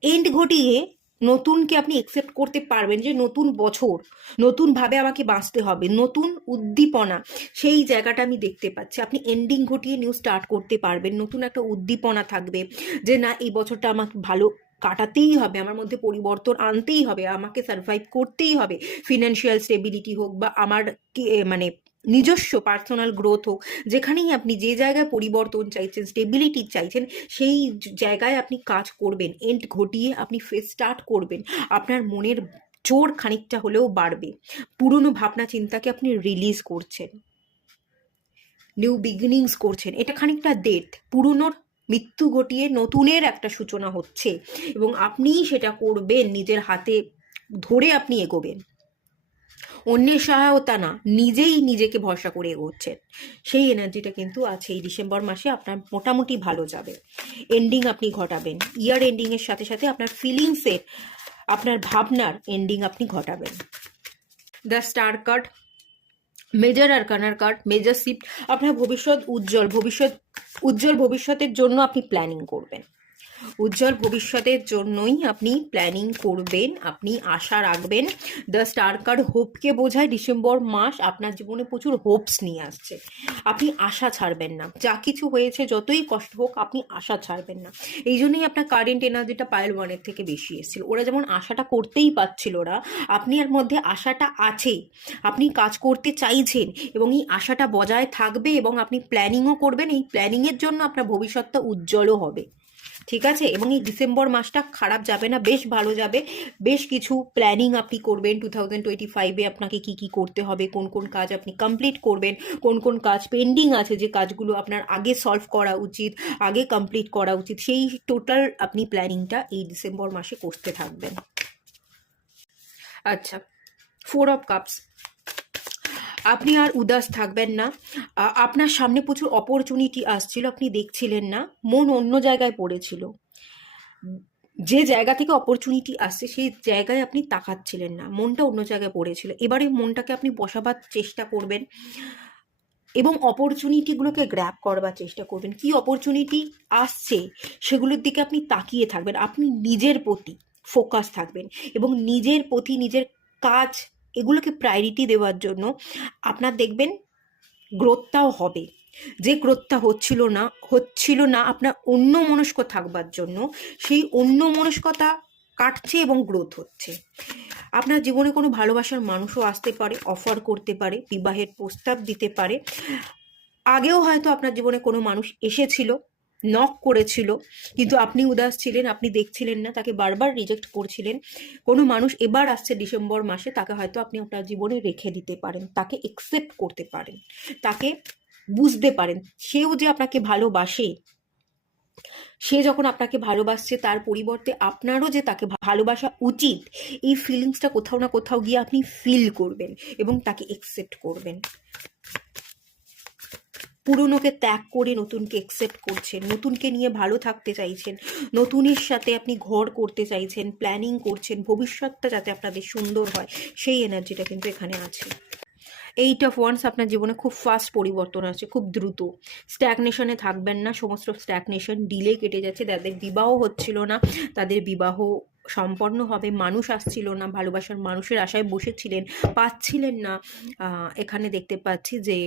এন্ড ঘটিয়ে নতুনকে আপনি একসেপ্ট করতে পারবেন, যে নতুন বছর, নতুনভাবে আমাকে বাঁচতে হবে, নতুন উদ্দীপনা, সেই জায়গাটা আমি দেখতে পাচ্ছি। আপনি এন্ডিং ঘটিয়ে নিউ স্টার্ট করতে পারবেন, নতুন একটা উদ্দীপনা থাকবে যে না এই বছরটা আমাকে ভালো কাটাতেই হবে, আমার মধ্যে পরিবর্তন আনতেই হবে, আমাকে সার্ভাইভ করতেই হবে। ফিনান্সিয়াল স্টেবিলিটি হোক বা আমার মানে নিজস্ব পার্সোনাল গ্রোথ হোক, যেখানেই আপনি যে জায়গায় পরিবর্তন চাইছেন, স্টেবিলিটি চাইছেন, সেই জায়গায় আপনি কাজ করবেন, এন্ড ঘটিয়ে আপনি ফেস স্টার্ট করবেন। আপনার মনের জোর খানিকটা হলেও বাড়বে, পুরনো ভাবনা চিন্তাকে আপনি রিলিজ করছেন, নিউ বিগিনিংস করছেন। এটা খানিকটা ডেথ, পুরনোর মৃত্যু ঘটিয়ে নতুনের একটা সূচনা হচ্ছে, এবং আপনিই সেটা করবেন, নিজের হাতে ধরে আপনি এগোবেন, অন্যের সহায়তা না, নিজেই নিজেকে ভরসা করে এগোচ্ছেন। সেই এনার্জিটা কিন্তু আছে এই ডিসেম্বর মাসে, আপনার মোটামুটি ভালো যাবে। এন্ডিং আপনি ঘটাবেন, ইয়ার এন্ডিংয়ের সাথে সাথে আপনার ফিলিংসের, আপনার ভাবনার এন্ডিং আপনি ঘটাবেন। দ্য স্টার কার্ড, মেজর আরকানার কার্ড, মেজর শিফট। আপনার ভবিষ্যৎ উজ্জ্বল, উজ্জ্বল ভবিষ্যতের জন্য আপনি প্ল্যানিং করবেন, উজ্জ্বল ভবিষ্যতের জন্যই আপনি প্ল্যানিং করবেন, আপনি আশা রাখবেন। দ্য স্টার কার্ড হোপকে বোঝায়। ডিসেম্বর মাস আপনার জীবনে প্রচুর হোপস নিয়ে আসছে, আপনি আশা ছাড়বেন না, যা কিছু হয়েছে যতই কষ্ট হোক আপনি আশা ছাড়বেন না। এই জন্যই আপনার কারেন্ট এনার্জিটা পাইল ওয়ানের থেকে বেশি এসেছিল। ওরা যেমন আশাটা করতেই পারছিল না, আপনি এর মধ্যে আশাটা আছে, আপনি কাজ করতে চাইছেন, এবং এই আশাটা বজায় থাকবে, এবং আপনি প্ল্যানিংও করবেন। এই প্ল্যানিংয়ের জন্য আপনার ভবিষ্যৎটা উজ্জ্বলও হবে, ঠিক আছে? এবং এই ডিসেম্বর মাসটা খারাপ যাবে না, বেশ ভালো যাবে। বেশ কিছু প্ল্যানিং আপনি করবেন 2025-এ, আপনাকে কি কি করতে হবে, কোন কোন কাজ আপনি কমপ্লিট করবেন, কোন কোন কাজ পেন্ডিং আছে, যে কাজগুলো আপনার আগে সলভ করা উচিত, আগে কমপ্লিট করা উচিত, সেই টোটাল আপনি প্ল্যানিংটা এই ডিসেম্বর মাসে করতে থাকবেন। আচ্ছা, 4 অফ কাপস। আপনি আর উদাস থাকবেন না, আপনার সামনে প্রচুর অপরচুনিটি আসছিল, আপনি দেখছিলেন না, মন অন্য জায়গায় পড়েছিল। যে জায়গা থেকে অপরচুনিটি আসছে সেই জায়গায় আপনি তাকাচ্ছিলেন না, মনটা অন্য জায়গায় পড়েছিল। এবারে মনটাকে আপনি বসাবার চেষ্টা করবেন, এবং অপরচুনিটিগুলোকে গ্র্যাব করবার চেষ্টা করবেন। কি অপরচুনিটি আসছে সেগুলোর দিকে আপনি তাকিয়ে থাকবেন, আপনি নিজের প্রতি ফোকাস থাকবেন, এবং নিজের প্রতি, নিজের কাজ, এগুলোকে প্রায়োরিটি দেওয়ার জন্য আপনার দেখবেন গ্রোথটাও হবে। যে গ্রোথটা হচ্ছিল না আপনার অন্য মনস্ক থাকবার জন্য, সেই অন্য মনস্কতা কাটছে এবং গ্রোথ হচ্ছে। আপনার জীবনে কোনো ভালোবাসার মানুষও আসতে পারে, অফার করতে পারে, বিবাহের প্রস্তাব দিতে পারে। আগেও হয়তো আপনার জীবনে কোনো মানুষ এসেছিল, নক করেছিল, কিন্তু আপনি উদাস ছিলেন, আপনি দেখছিলেন না, তাকে বারবার রিজেক্ট করছিলেন। কোনো মানুষ এবার আসছে ডিসেম্বর মাসে, তাকে হয়তো আপনি আপনার জীবনে রেখে দিতে পারেন, তাকে একসেপ্ট করতে পারেন, তাকে বুঝতে পারেন সেও যে আপনাকে ভালোবাসে। সে যখন আপনাকে ভালোবাসছে, তার পরিবর্তে আপনারও যে তাকে ভালোবাসা উচিত, এই ফিলিংসটা কোথাও না কোথাও গিয়ে আপনি ফিল করবেন, এবং তাকে একসেপ্ট করবেন। পুরনোকে ত্যাগ করে নতুনকে একসেপ্ট করছেন, নতুনকে নিয়ে ভালো থাকতে চাইছেন, নতুনের সাথে আপনি ঘর করতে চাইছেন, প্ল্যানিং করছেন, ভবিষ্যৎটা যাতে আপনাদের সুন্দর হয়, সেই এনার্জিটা কিন্তু এখানে আছে। 8 অফ ওয়ান্স, আপনার জীবনে খুব ফাস্ট পরিবর্তন আছে, খুব দ্রুত। স্ট্যাগনেশনে থাকবেন না, সমস্ত স্ট্যাগনেশন ডিলে কেটে যাচ্ছে। যাদের বিবাহ হচ্ছিল না তাদের বিবাহ সম্পন্ন হবে, মানুষ আসছিল না, ভালোবাসার মানুষের আশায় বসেছিলেন, পাচ্ছিলেন না, এখানে দেখতে পাচ্ছি যে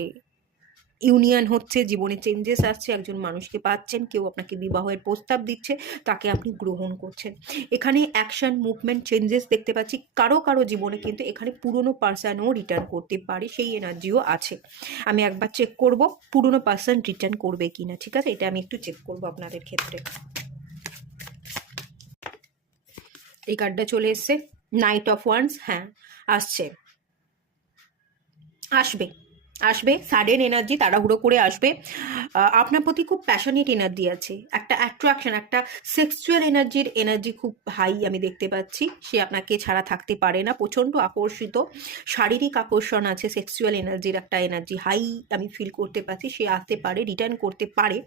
ইউনিয়ন হচ্ছে, জীবনে চেঞ্জেস আসছে, একজন মানুষকে পাচ্ছেন, কেউ আপনাকে বিবাহের প্রস্তাব দিচ্ছে, তাকে আপনি গ্রহণ করছেন। এখানে অ্যাকশন, মুভমেন্ট, চেঞ্জেস দেখতে পাচ্ছি। কারো কারো জীবনে কিন্তু এখানে পুরনো পার্সনও রিটার্ন করতে পারে, সেই এনার্জিও আছে। আমি একবার চেক করব পুরনো পার্সন রিটার্ন করবে কিনা, ঠিক আছে? এটা আমি একটু চেক করব আপনাদের ক্ষেত্রে। এই কার্ডটা চলে এসছে, নাইট অফ ওয়ান্স। হ্যাঁ, আসছে, আসবে, আসবে সাডেন এনার্জি, তাড়াহুড়ো করে আসবে। আপনার প্রতি খুব প্যাশনেট এনার্জি আছে, একটা অ্যাট্রাকশন, একটা সেক্সুয়াল এনার্জি খুব হাই আমি দেখতে পাচ্ছি। সে আপনাকে ছাড়া থাকতে পারে না, প্রচণ্ড আকর্ষিত, শারীরিক আকর্ষণ আছে, সেক্সুয়াল এনার্জির একটা এনার্জি হাই আমি ফিল করতে পারছি। সে আসতে পারে, রিটার্ন করতে পারে,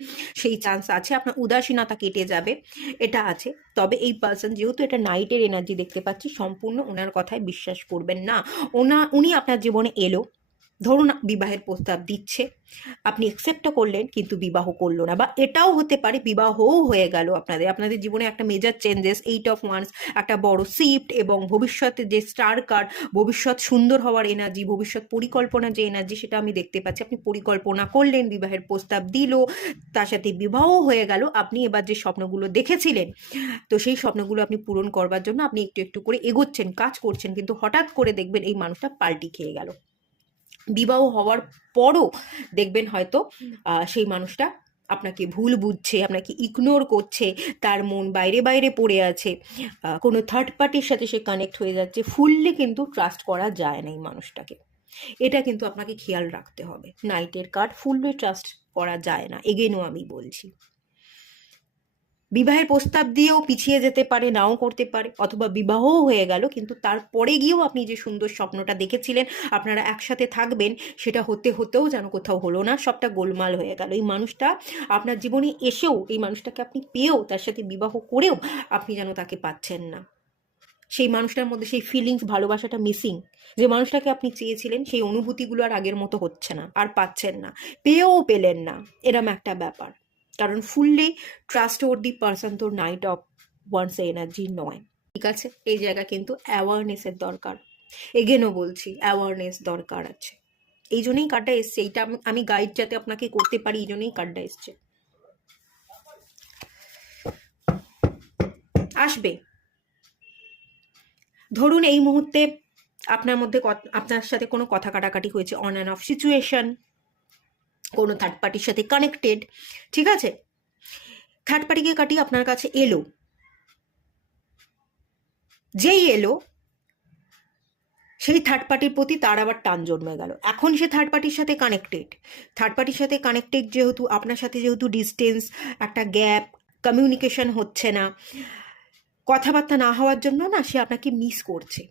সেই চান্স আছে। আপনার উদাসীনতা কেটে যাবে, এটা আছে। তবে এই পার্সন, যেহেতু এটা নাইটের এনার্জি দেখতে পাচ্ছি, সম্পূর্ণ ওনার কথায় বিশ্বাস করবেন না। উনি আপনার জীবনে এলো, ধরুন বিবাহের প্রস্তাব দিচ্ছে, আপনি অ্যাকসেপ্টও করলেন কিন্তু বিবাহ করলো না, বা এটাও হতে পারে বিবাহও হয়ে গেল আপনাদের জীবনে একটা মেজর চেঞ্জেস, 8 of Wands, একটা বড় শিফট, এবং ভবিষ্যতে যে স্টার কার্ড, ভবিষ্যৎ সুন্দর হওয়ার এনার্জি, ভবিষ্যৎ পরিকল্পনা যে এনার্জি, সেটা আমি দেখতে পাচ্ছি। আপনি পরিকল্পনা করলেন, বিবাহের প্রস্তাব দিল, তার সাথে বিবাহও হয়ে গেল। আপনি এবার যে স্বপ্নগুলো দেখেছিলেন, তো সেই স্বপ্নগুলো আপনি পূরণ করবার জন্য আপনি একটু একটু করে এগোচ্ছেন, কাজ করছেন, কিন্তু হঠাৎ করে দেখবেন এই মানুষটা পাল্টি খেয়ে গেল। বিবাহ হওয়ার পরও দেখবেন হয়তো সেই মানুষটা আপনাকে ভুল বুঝছে, আপনাকে ইগনোর করছে, তার মন বাইরে বাইরে পড়ে আছে, কোনো থার্ড পার্টির সাথে সে কানেক্ট হয়ে যাচ্ছে। ফুললি কিন্তু ট্রাস্ট করা যায় না এই মানুষটাকে, এটা কিন্তু আপনাকে খেয়াল রাখতে হবে। নাইটের কার্ড, ফুললি ট্রাস্ট করা যায় না, এগেনও আমি বলছি। বিবাহের প্রস্তাব দিয়েও পিছিয়ে যেতে পারে, নাও করতে পারে, অথবা বিবাহও হয়ে গেল, কিন্তু তারপরে গিয়েও আপনি যে সুন্দর স্বপ্নটা দেখেছিলেন আপনারা একসাথে থাকবেন, সেটা হতেও যেন কোথাও হলো না, সবটা গোলমাল হয়ে গেল। এই মানুষটা আপনার জীবনে এসেও, এই মানুষটাকে আপনি পেয়েও, তার সাথে বিবাহ করেও আপনি যেন তাকে পাচ্ছেন না। সেই মানুষটার মধ্যে সেই ফিলিংস, ভালোবাসাটা মিসিং। যে মানুষটাকে আপনি চেয়েছিলেন, সেই অনুভূতিগুলো আর আগের মতো হচ্ছে না, আর পাচ্ছেন না, পেয়েও পেলেন না, এরম একটা ব্যাপার। কারণ ফুললি ট্রাস্টওয়ার্দি পারসন তো নাইট অফ ওয়ান্স এনার্জি নয়, ঠিক আছে? এই জায়গা কিন্তু অ্যাওয়ারনেসের দরকার, এগেনও বলছি অ্যাওয়ারনেস দরকার আছে। এই জন্যই কার্ডটা এসছে, এইটা আমি গাইড যাতে আপনাকে করতে পারি, এই জন্যই কার্ডটা এসছে। আসবে। ধরুন এই মুহূর্তে আপনার সাথে কোনো কথা কাটাকাটি হয়েছে, অন অ্যান্ড অফ সিচুয়েশন, কোনো থার্ড পার্টির সাথে কানেক্টেড, ঠিক আছে? থার্ড পার্টিকে কাটিয়ে আপনার কাছে এলো, যেই এলো সেই থার্ড পার্টির প্রতি তার আবার টান জন্মে গেল। এখন সে থার্ড পার্টির সাথে কানেক্টেড, যেহেতু আপনার সাথে যেহেতু ডিস্টেন্স, একটা গ্যাপ, কমিউনিকেশন হচ্ছে না, কথাবার্তা না হওয়ার জন্য না সে আপনাকে মিস করছে।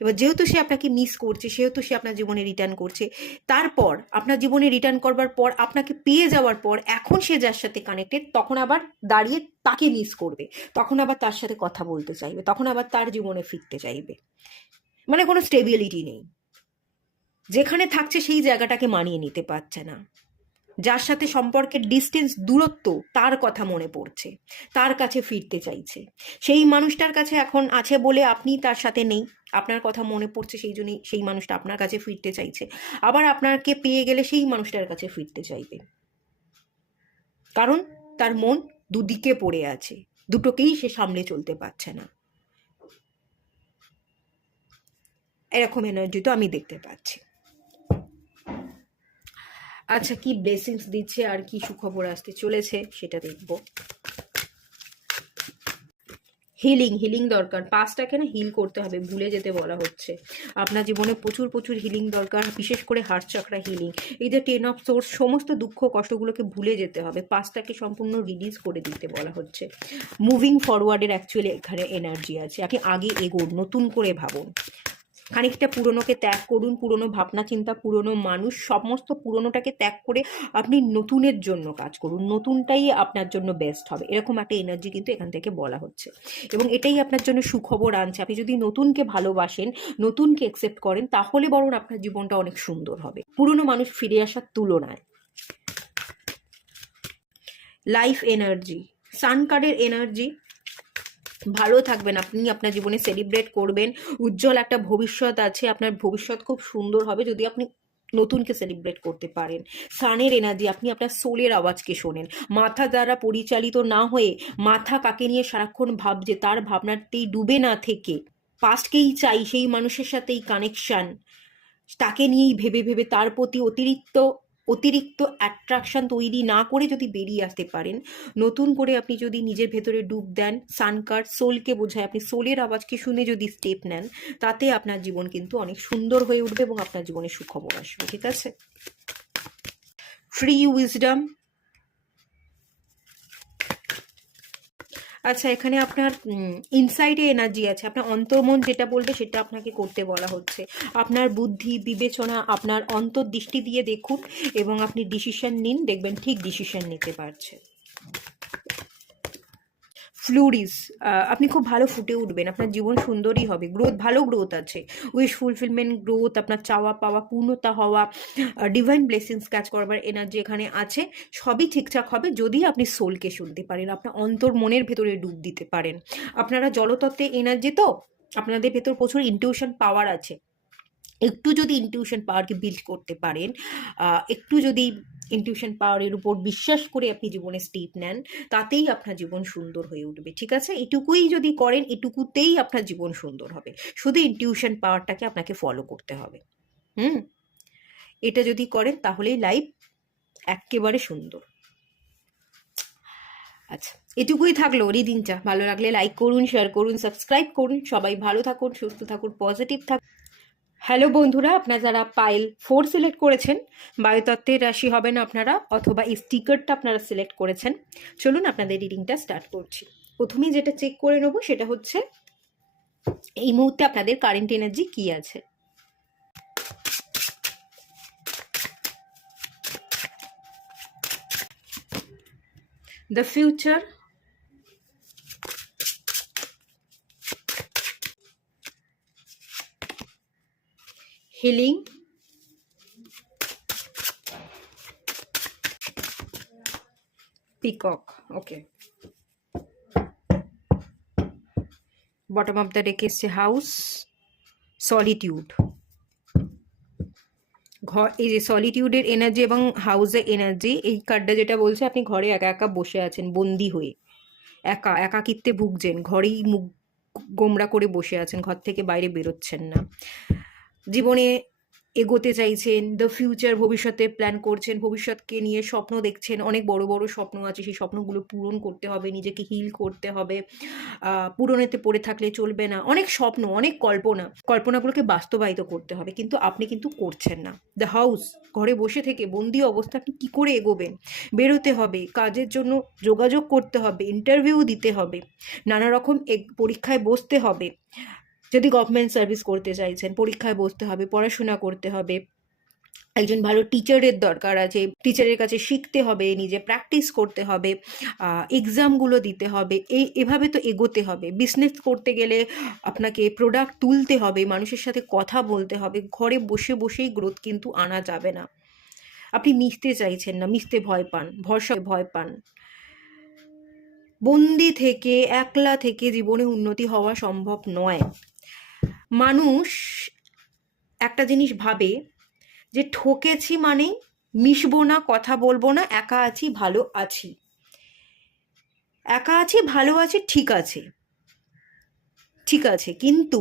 এবার যেহেতু সে আপনাকে মিস করছে, সেহেতু সে আপনার জীবনে রিটার্ন করছে। তারপর আপনার জীবনে রিটার্ন করবার পর, আপনাকে পেয়ে যাওয়ার পর, এখন সে যার সাথে কানেক্টেড, তখন আবার দাঁড়িয়ে তাকে মিস করবে, তখন আবার তার সাথে কথা বলতে চাইবে, তখন আবার তার জীবনে ফিরতে চাইবে। মানে কোনো স্টেবিলিটি নেই, যেখানে থাকছে সেই জায়গাটাকে মানিয়ে নিতে পারছে না। যার সাথে সম্পর্কের ডিস্টেন্স, দূরত্ব, তার কথা মনে পড়ছে, তার কাছে ফিরতে চাইছে। সেই মানুষটার কাছে এখন আছে বলে আপনি তার সাথে নেই, আপনার কথা মনে পড়ছে, সেই জন্যই সেই মানুষটা আপনার কাছে ফিরতে চাইছে। আবার আপনাকে পেয়ে গেলে সেই মানুষটার কাছে ফিরতে চাইবে, কারণ তার মন দুদিকে পড়ে আছে, দুটোকেই সে সামলে চলতে পারছে না। এরকম এনার্জি তো আমি দেখতে পাচ্ছি। আচ্ছা, কি ব্লেসিংস দিচ্ছে আর কি সুখবর আসতে চলেছে সেটা দেখব। হিলিং দরকার, পাস্টটাকে না হিল করতে হবে, ভুলে যেতে বলা হচ্ছে। আপনার জীবনে প্রচুর হিলিং দরকার, বিশেষ করে হার্ট চাকরা হিলিং। এই যে 10 of Swords, সমস্ত দুঃখ কষ্টগুলোকে ভুলে যেতে হবে, পাস্টটাকে সম্পূর্ণ রিলিজ করে দিতে বলা হচ্ছে। মুভিং ফরওয়ার্ডের অ্যাকচুয়ালি এখানে এনার্জি আছে, আপনি আগে এগোন, নতুন করে ভাবুন, খানিকটা পুরনোকে ত্যাগ করুন, পুরনো ভাবনা চিন্তা, পুরনো মানুষ, সমস্ত পুরনোটাকে ত্যাগ করে আপনি নতুনের জন্য কাজ করুন, নতুনটাই আপনার জন্য বেস্ট হবে, এরকম একটা এনার্জি কিন্তু এখান থেকে বলা হচ্ছে। এবং এটাই আপনার জন্য সুখবর আনছে। আপনি যদি নতুনকে ভালোবাসেন, নতুনকে অ্যাকসেপ্ট করেন, তাহলে বরং আপনার জীবনটা অনেক সুন্দর হবে পুরনো মানুষ ফিরে আসার তুলনায়। লাইফ এনার্জি, সান কার্ডের এনার্জি, ভালো থাকবেন আপনি, আপনার জীবনে সেলিব্রেট করবেন, উজ্জ্বল একটা ভবিষ্যৎ আছে, আপনার ভবিষ্যৎ খুব সুন্দর হবে যদি আপনি নতুনকে সেলিব্রেট করতে পারেন। সানের এনার্জি, আপনি আপনার সোলের আওয়াজকে শোনেন, মাথা দ্বারা পরিচালিত না হয়ে, মাথা কাকে নিয়ে সারাক্ষণ ভাবছে তার ভাবনাতেই ডুবে না থেকে, পাস্টকেই চাই, সেই মানুষের সাথেই কানেকশান, তাকে নিয়েই ভেবে তার প্রতি অতিরিক্ত অতিরিক্ত অ্যাট্রাকশন তৈরি না করে যদি বেরিয়ে আসতে পারেন, নতুন করে আপনি যদি নিজের ভেতরে ডুব দেন, সানকার সোলকে বোঝায়, আপনি সোলের আওয়াজকে শুনে যদি স্টেপ নেন, তাতে আপনার জীবন কিন্তু অনেক সুন্দর হয়ে উঠবে এবং আপনার জীবনে সুখবর আসবে। ঠিক আছে? Free wisdom. আচ্ছা, এখানে আপনার ইনসাইডে এনার্জি আছে, আপনার অন্তর্মন যেটা বলবে সেটা আপনাকে করতে বলা হচ্ছে। আপনার বুদ্ধি বিবেচনা, আপনার অন্তর্দৃষ্টি দিয়ে দেখুন এবং আপনি ডিসিশন নিন, দেখবেন ঠিক ডিসিশন নিতে পারছেন। ফ্লুরিস, আপনি খুব ভালো ফুটে উঠবেন, আপনার জীবন সুন্দরই হবে, গ্রোথ, ভালো গ্রোথ আছে, উইশ ফুলফিলমেন্ট, গ্রোথ, আপনার চাওয়া পাওয়া পূর্ণতা হওয়া, ডিভাইন ব্লেসিংস কাজ করবার এনার্জি এখানে আছে। সবই ঠিকঠাক হবে যদি আপনি সোলকে শুনতে পারেন, আপনার অন্তর মনের ভেতরে ডুব দিতে পারেন। আপনারা জলতত্ত্বে এনার্জি, তো আপনাদের ভেতর প্রচুর ইনটিউশন পাওয়ার আছে। একটু যদি ইনটিউশন পাওয়ারকে বিল্ড করতে পারেন, একটু যদি ইনটিউশন পাওয়ারের উপর বিশ্বাস করে আপনি জীবনে স্টেপ নেন, তাতেই আপনার জীবন সুন্দর হয়ে উঠবে। ঠিক আছে? এটুকুই যদি করেন, এটুকুতেই আপনার জীবন সুন্দর হবে। শুধু ইনটিউশন পাওয়ারটাকে আপনাকে ফলো করতে হবে। এটা যদি করেন তাহলেই লাইফ একেবারে সুন্দর। আচ্ছা, এটুকুই থাকলো রিডিংটা। ভালো লাগলে লাইক করুন, শেয়ার করুন, সাবস্ক্রাইব করুন। সবাই ভালো থাকুন, সুস্থ থাকুন, পজিটিভ থাকুন। হ্যালো বন্ধুরা, আপনারা যারা পাইল 4 সিলেক্ট করেছেন, বায়ুতত্ত্বের রাশি হবেন আপনারা, অথবা এই স্টিকারটা আপনারা সিলেক্ট করেছেন, চলুন আপনাদের রিডিংটা স্টার্ট করছি। প্রথমেই যেটা চেক করে নেব সেটা হচ্ছে এই মুহূর্তে আপনাদের কারেন্ট এনার্জি কি আছে। The future, healing, peacock. Okay, bottom of the deck এসছে হাউস, সলিটিউড। এই যে সলিটিউডের এনার্জি এবং হাউসের এনার্জি, এই কার্ডটা যেটা বলছে আপনি ঘরে একা একা বসে আছেন, বন্দি হয়ে, একাকিত্বে ভুগছেন, ঘরেই মুখ গোমরা করে বসে আছেন, ঘর থেকে বাইরে বেরোচ্ছেন না। জীবনে এগোতে চাইছেন, দ্য ফিউচার, ভবিষ্যতে প্ল্যান করছেন, ভবিষ্যৎকে নিয়ে স্বপ্ন দেখছেন, অনেক বড় বড় স্বপ্ন আছে, সেই স্বপ্নগুলো পূরণ করতে হবে, নিজেকে হিল করতে হবে, পূরণেতে পড়ে থাকলে চলবে না। অনেক স্বপ্ন, অনেক কল্পনাগুলোকে বাস্তবায়িত করতে হবে, কিন্তু আপনি কিন্তু করছেন না। দ্য হাউস, ঘরে বসে থেকে বন্দি অবস্থা, আপনি কী করে এগোবেন? বেরোতে হবে, কাজের জন্য যোগাযোগ করতে হবে, ইন্টারভিউ দিতে হবে, নানা রকম পরীক্ষায় বসতে হবে। যদি গভর্নমেন্ট সার্ভিস করতে চাইছেন, পরীক্ষায় বসতে হবে, পড়াশোনা করতে হবে, একজন ভালো টিচারের দরকার আছে, টিচারের কাছে শিখতে হবে, নিজে প্র্যাকটিস করতে হবে, এক্সামগুলো দিতে হবে, এভাবে তো এগোতে হবে। বিজনেস করতে গেলে আপনাকে প্রোডাক্ট তুলতে হবে, মানুষের সাথে কথা বলতে হবে। ঘরে বসে বসেই গ্রোথ কিন্তু আনা যাবে না। আপনি মিশতে চাইছেন না, মিশতে ভয় পান, ভয় পান। বন্দি থেকে, একলা থেকে জীবনে উন্নতি হওয়া সম্ভব নয়। মানুষ একটা জিনিস ভাবে যে ঠকেছি মানে মিশবো না, কথা বলবো না, একা আছি, ভালো আছি। একা আছি, ভালো আছি, ঠিক আছে, ঠিক আছে, কিন্তু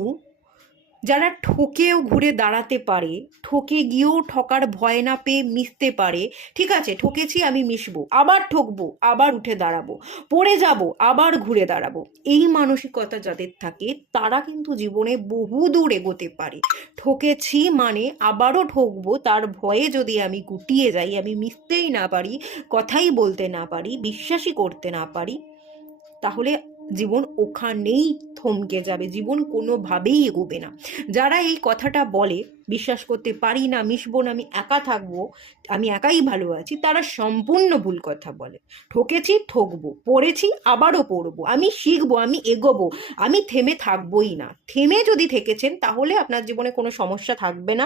যারা ঠকেও ঘুরে দাঁড়াতে পারে, ঠকে গিয়েও ঠকার ভয় না পেয়ে মিশতে পারে, ঠিক আছে ঠকেছি, আমি মিশবো, আবার ঠকবো, আবার উঠে দাঁড়াবো, পড়ে যাব, আবার ঘুরে দাঁড়াবো, এই মানসিকতা যাদের থাকে তারা কিন্তু জীবনে বহু দূর এগোতে পারে। ঠকেছি মানে আবারও ঠকবো, তার ভয়ে যদি আমি গুটিয়ে যাই, আমি মিশতেই না পারি, কথাই বলতে না পারি, বিশ্বাসই করতে না পারি, তাহলে জীবন ওখানেই থমকে যাবে, জীবন কোনোভাবেই এগোবে না। যারা এই কথাটা বলে বিশ্বাস করতে পারি না, মিশবো না, আমি একা থাকবো, আমি একাই ভালো আছি, তারা সম্পূর্ণ ভুল কথা বলে। ঠকেছি, ঠকবো, পড়েছি, আবারও পড়বো, আমি শিখবো, আমি এগোবো, আমি থেমে থাকবোই না। থেমে যদি থেকেছেন তাহলে আপনার জীবনে কোনো সমস্যা থাকবে না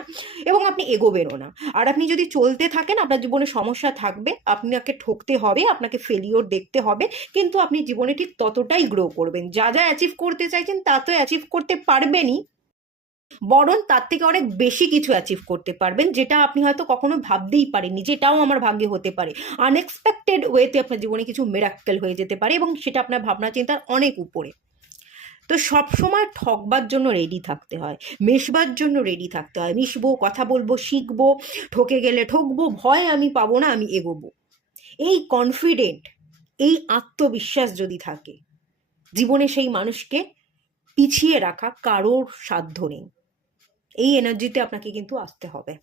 এবং আপনি এগোবেনও না। আর আপনি যদি চলতে থাকেন, আপনার জীবনে সমস্যা থাকবে, আপনাকে ঠকতে হবে, আপনাকে ফেলিওর দেখতে হবে, কিন্তু আপনি জীবনে ঠিক ততটাই গ্রো করবেন। যা যা অ্যাচিভ করতে চাইছেন তা তো অ্যাচিভ করতে পারবেনই, বরং তার থেকে অনেক বেশি কিছু অ্যাচিভ করতে পারবেন, যেটা আপনি হয়তো কখনো ভাবতেই পারেননি, যেটাও আমার ভাগ্যে হতে পারে। আনএক্সপেক্টেড ওয়েতে আপনার জীবনে কিছু মিরাক্কেল হয়ে যেতে পারে এবং সেটা আপনার ভাবনা চিন্তার অনেক উপরে। তো সবসময় ঠকবার জন্য রেডি থাকতে হয়, মেশবার জন্য রেডি থাকতে হয়। মিশবো, কথা বলবো, শিখবো, ঠকে গেলে ঠকবো, ভয় আমি পাবো না, আমি এগোবো। এই কনফিডেন্ট, এই আত্মবিশ্বাস যদি থাকে, জীবনে সেই মানুষকে পিছিয়ে রাখা কারোর সাধ্য নেই। এই এনার্জিতে আপনাকে কিন্তু আসতে হবে।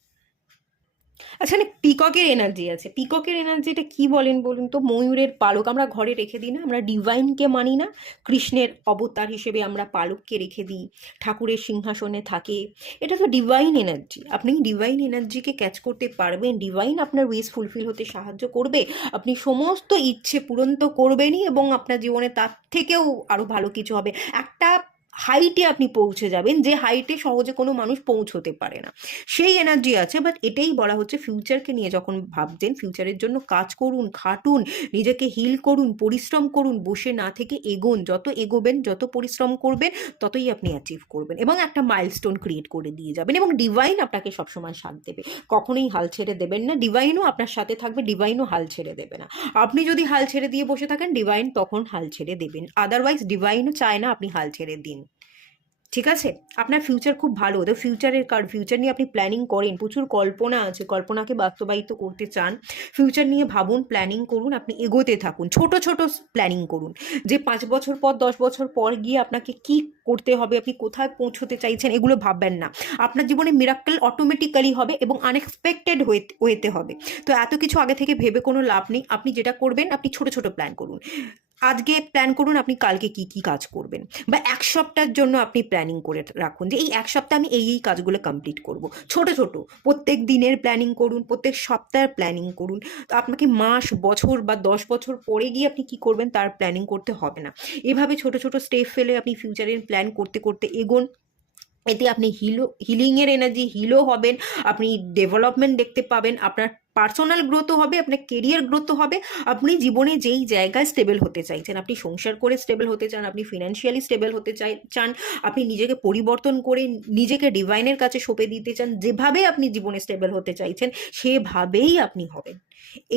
আচ্ছা, না পিককের এনার্জি আছে। পিককের এনার্জিটা কি বলেন বলুন তো? ময়ূরের পালক আমরা ঘরে রেখে দিই না? আমরা ডিভাইনকে মানি না? কৃষ্ণের অবতার হিসেবে আমরা পালককে রেখে দিই, ঠাকুরের সিংহাসনে থাকে। এটা তো ডিভাইন এনার্জি। আপনি ডিভাইন এনার্জিকে ক্যাচ করতে পারবেন, ডিভাইন আপনার উইশ ফুলফিল হতে সাহায্য করবে, আপনি সমস্ত ইচ্ছে পূরণ তো করবেনই, এবং আপনার জীবনে তার থেকেও আরও ভালো কিছু হবে। একটা হাইটে আপনি পৌঁছে যাবেন, যে হাইটে সহজে কোনো মানুষ পৌঁছতে পারে না, সেই এনার্জি আছে। বাট এটাই বলা হচ্ছে, ফিউচারকে নিয়ে যখন ভাবছেন, ফিউচারের জন্য কাজ করুন, খাটুন, নিজেকে হিল করুন, পরিশ্রম করুন, বসে না থেকে এগোন। যত এগোবেন, যত পরিশ্রম করবেন, ততই আপনি অ্যাচিভ করবেন এবং একটা মাইলস্টোন ক্রিয়েট করে দিয়ে যাবেন, এবং ডিভাইন আপনাকে সবসময় সাথ দেবে। কখনোই হাল ছেড়ে দেবেন না, ডিভাইনও আপনার সাথে থাকবে, ডিভাইনও হাল ছেড়ে দেবে না। আপনি যদি হাল ছেড়ে দিয়ে বসে থাকেন, ডিভাইন তখন হাল ছেড়ে দেবেন। আদারওয়াইজ ডিভাইনও চায় না আপনি হাল ছেড়ে দিন। ঠিক আছে? আপনার ফিউচার খুব ভালো, তো ফিউচারের ফিউচার নিয়ে আপনি প্ল্যানিং করেন, প্রচুর কল্পনা আছে, কল্পনাকে বাস্তবায়িত করতে চান, ফিউচার নিয়ে ভাবুন, প্ল্যানিং করুন, আপনি এগোতে থাকুন, ছোট ছোট প্ল্যানিং করুন, যে 5 বছর পর, 10 বছর পর গিয়ে আপনাকে কি করতে হবে, আপনি কোথায় পৌঁছতে চাইছেন, এগুলো ভাববেন না। আপনার জীবনে মিরাক্কেল অটোমেটিক্যালি হবে এবং আনএক্সপেক্টেড হতে হবে। তো এত কিছু আগে থেকে ভেবে কোনো লাভ নেই। আপনি যেটা করবেন, আপনি ছোট ছোট প্ল্যান করুন। আজকে প্ল্যান করুন আপনি কালকে কি কি কাজ করবেন, বা 1 সপ্তাহের জন্য আপনি প্ল্যানিং করে রাখুন যে এই 1 সপ্তাহে আমি এই কাজগুলো কমপ্লিট করব। ছোট ছোট প্রত্যেক দিনের প্ল্যানিং করুন, প্রত্যেক সপ্তাহের প্ল্যানিং করুন। তো আপনাকে মাস, বছর বা 10 বছর পরে গিয়ে আপনি কি করবেন তার প্ল্যানিং করতে হবে না। এভাবে ছোট ছোট স্টেপ ফেলে আপনি ফিউচারের প্ল্যান করতে করতে এগোন। এতে আপনি হিলিংয়ের এনার্জি, হিলও হবেন, আপনি ডেভেলপমেন্ট দেখতে পাবেন, আপনার পার্সোনাল গ্রোথও হবে, আপনার কেরিয়ার গ্রোথও হবে। আপনি জীবনে যেই জায়গায় স্টেবল হতে চাইছেন, আপনি সংসার করে স্টেবল হতে চান, আপনি ফিনান্সিয়ালি স্টেবল হতে চান, আপনি নিজেকে পরিবর্তন করে নিজেকে ডিভাইনের কাছে সঁপে দিতে চান, যেভাবে আপনি জীবনে স্টেবল হতে চাইছেন সেভাবেই আপনি হবেন।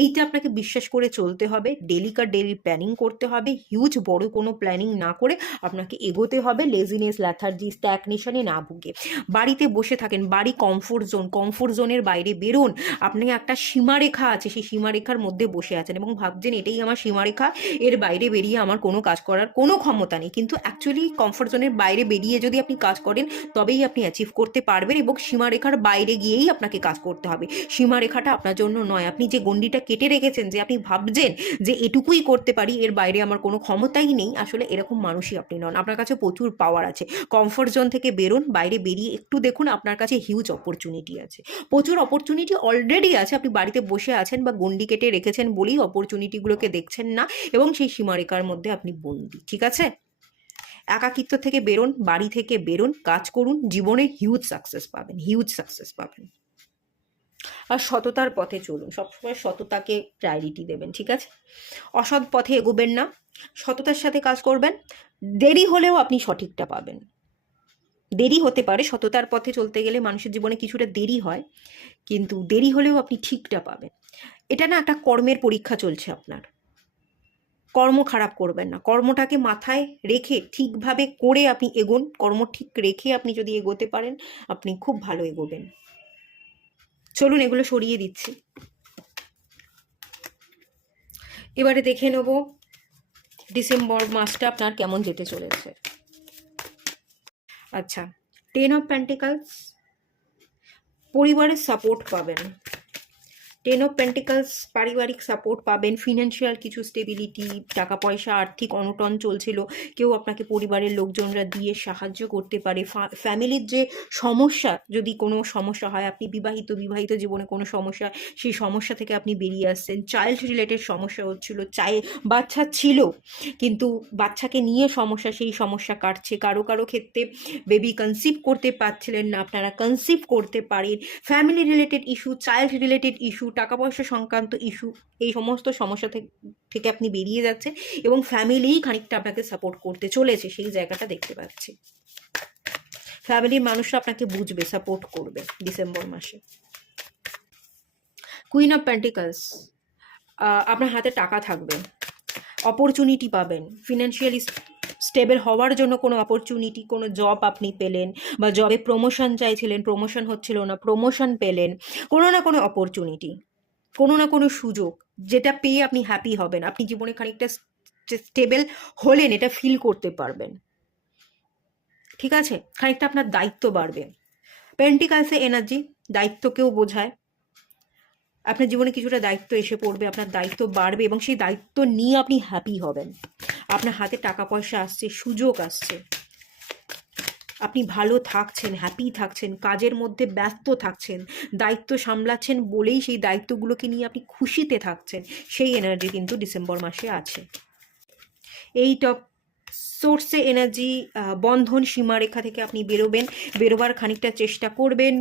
এইটা আপনাকে বিশ্বাস করে চলতে হবে। ডেলি প্ল্যানিং করতে হবে, হিউজ বড় কোনো প্ল্যানিং না করে আপনাকে এগোতে হবে, লেজিনেস, ল্যাথার্জি, স্ট্যাগনেশনে না ভুগে। বাড়িতে বসে থাকেন, বাড়ি কমফোর্ট জোনের বাইরে বেরোন। আপনি একটা সীমারেখা আছে, সেই সীমারেখার মধ্যে বসে আছেন এবং ভাবছেন এটাই আমার সীমারেখা, এর বাইরে বেরিয়ে আমার কোনো কাজ করার কোনো ক্ষমতা নেই। কিন্তু অ্যাকচুয়ালি কমফোর্ট জোনের বাইরে বেরিয়ে যদি আপনি কাজ করেন, তবেই আপনি অ্যাচিভ করতে পারবেন, এবং সীমারেখার বাইরে গিয়েই আপনাকে কাজ করতে হবে। সীমারেখাটা আপনার জন্য নয়। আপনি যে গণ্ডিটা কেটে রেখেছেন, যে আপনি ভাবছেন যে এটুকুই করতে পারি, এর বাইরে আমার কোনো ক্ষমতাই নেই, আসলে এরকম মানুষই আপনি নন। আপনার কাছে প্রচুর পাওয়ার আছে। কমফোর্ট জোন থেকে বেরোন, বাইরে বেরিয়ে একটু দেখুন, আপনার কাছে হিউজ অপরচুনিটি আছে, প্রচুর অপরচুনিটি অলরেডি আছে। আপনি বাড়িতে বসে আছেন বা গণ্ডি কেটে রেখেছেন বলেই অপরচুনিটিগুলোকে দেখছেন না, এবং সেই সীমারেখার মধ্যে আপনি বন্দী। ঠিক আছে? একাকিত্ব থেকে বেরোন, বাড়ি থেকে বেরোন, কাজ করুন, জীবনে হিউজ সাকসেস পাবেন, হিউজ সাকসেস পাবেন। আর সততার পথে চলুন, সবসময় সততাকে প্রায়োরিটি দেবেন। ঠিক আছে? অসৎ পথে এগোবেন না, সততার সাথে কাজ করবেন। দেরি হলেও আপনি সঠিকটা পাবেন। দেরি হতে পারে, সততার পথে চলতে গেলে মানুষের জীবনে কিছুটা দেরি হয়, কিন্তু দেরি হলেও আপনি ঠিকটা পাবেন। এটা না একটা কর্মের পরীক্ষা চলছে আপনার। কর্ম খারাপ করবেন না, কর্মটাকে মাথায় রেখে ঠিকভাবে করে আপনি এগোন। কর্ম ঠিক রেখে আপনি যদি এগোতে পারেন, আপনি খুব ভালো এগোবেন। চলুন এগুলো সরিয়ে দিচ্ছি। এবারে দেখে নেব ডিসেম্বর মাসটা আপনার কেমন যেতে চলেছে। আচ্ছা, 10 অফ পেন্টিকলস, পরিবারের সাপোর্ট পাবেন। 10 অফ পেন্টিকলস, পারিবারিক সাপোর্ট পাবেন, ফিনান্সিয়াল কিছু স্টেবিলিটি, টাকা পয়সা, আর্থিক অনটন চলছিল, কেউ আপনাকে পরিবারের লোকজনরা দিয়ে সাহায্য করতে পারে। ফ্যামিলির যে সমস্যা, যদি কোনো সমস্যা হয়, আপনি বিবাহিত জীবনে কোনো সমস্যা, সেই সমস্যা থেকে আপনি বেরিয়ে আসছেন। চাইল্ড রিলেটেড সমস্যা হচ্ছিল, বাচ্চা ছিল কিন্তু বাচ্চাকে নিয়ে সমস্যা, সেই সমস্যা কাটছে। কারো কারো ক্ষেত্রে বেবি কনসিভ করতে পারছিলেন না, আপনারা কনসিভ করতে পারেন। Family related issue, child related issue, টাকা পয়সা সংক্রান্ত ইস্যু, এই সমস্ত সমস্যা থেকে আপনি বেরিয়ে যাচ্ছেন, এবং ফ্যামিলিই খানিকটা আপনাকে সাপোর্ট করতে চলেছে, সেই জায়গাটা দেখতে পাচ্ছি। ফ্যামিলির মানুষরা আপনাকে বুঝবে, সাপোর্ট করবে ডিসেম্বর মাসে। কুইন অফ পেন্টিকলস, আপনার হাতে টাকা থাকবে, অপরচুনিটি পাবেন, ফিনান্সিয়ালি স্টেবল হওয়ার জন্য কোনো অপরচুনিটি, কোনো জব আপনি পেলেন, বা জবে প্রমোশন চাইছিলেন, প্রমোশন হচ্ছিল না, প্রমোশন পেলেন, কোনো না কোনো অপরচুনিটি, কোনো না কোনো সুযোগ যেটা পেয়ে আপনি হ্যাপি হবেন, আপনি জীবনে খানিকটা স্টেবল হলেন, এটা ফিল করতে পারবেন। ঠিক আছে, খানিকটা আপনার দায়িত্ব বাড়বে। পেন্টিকালসে এনার্জি দায়িত্বকেও বোঝায়। আপনার জীবনে কিছুটা দায়িত্ব এসে পড়বে, আপনার দায়িত্ব বাড়বে এবং সেই দায়িত্ব নিয়ে আপনি হ্যাপি হবেন। আপনার হাতে টাকা পয়সা আসছে, সুযোগ আসছে, আপনি ভালো থাকছেন, হ্যাপি থাকছেন, কাজের মধ্যে ব্যস্ত থাকছেন, দায়িত্ব সামলাচ্ছেন বলেই সেই দায়িত্বগুলোকে নিয়ে আপনি খুশিতে থাকছেন। সেই এনার্জি কিন্তু ডিসেম্বর মাসে আছে। এইট অফ সোর্সে এনার্জি, বন্ধন সীমারেখা থেকে আপনি বেরোবার খানিকটা চেষ্টা করবেন।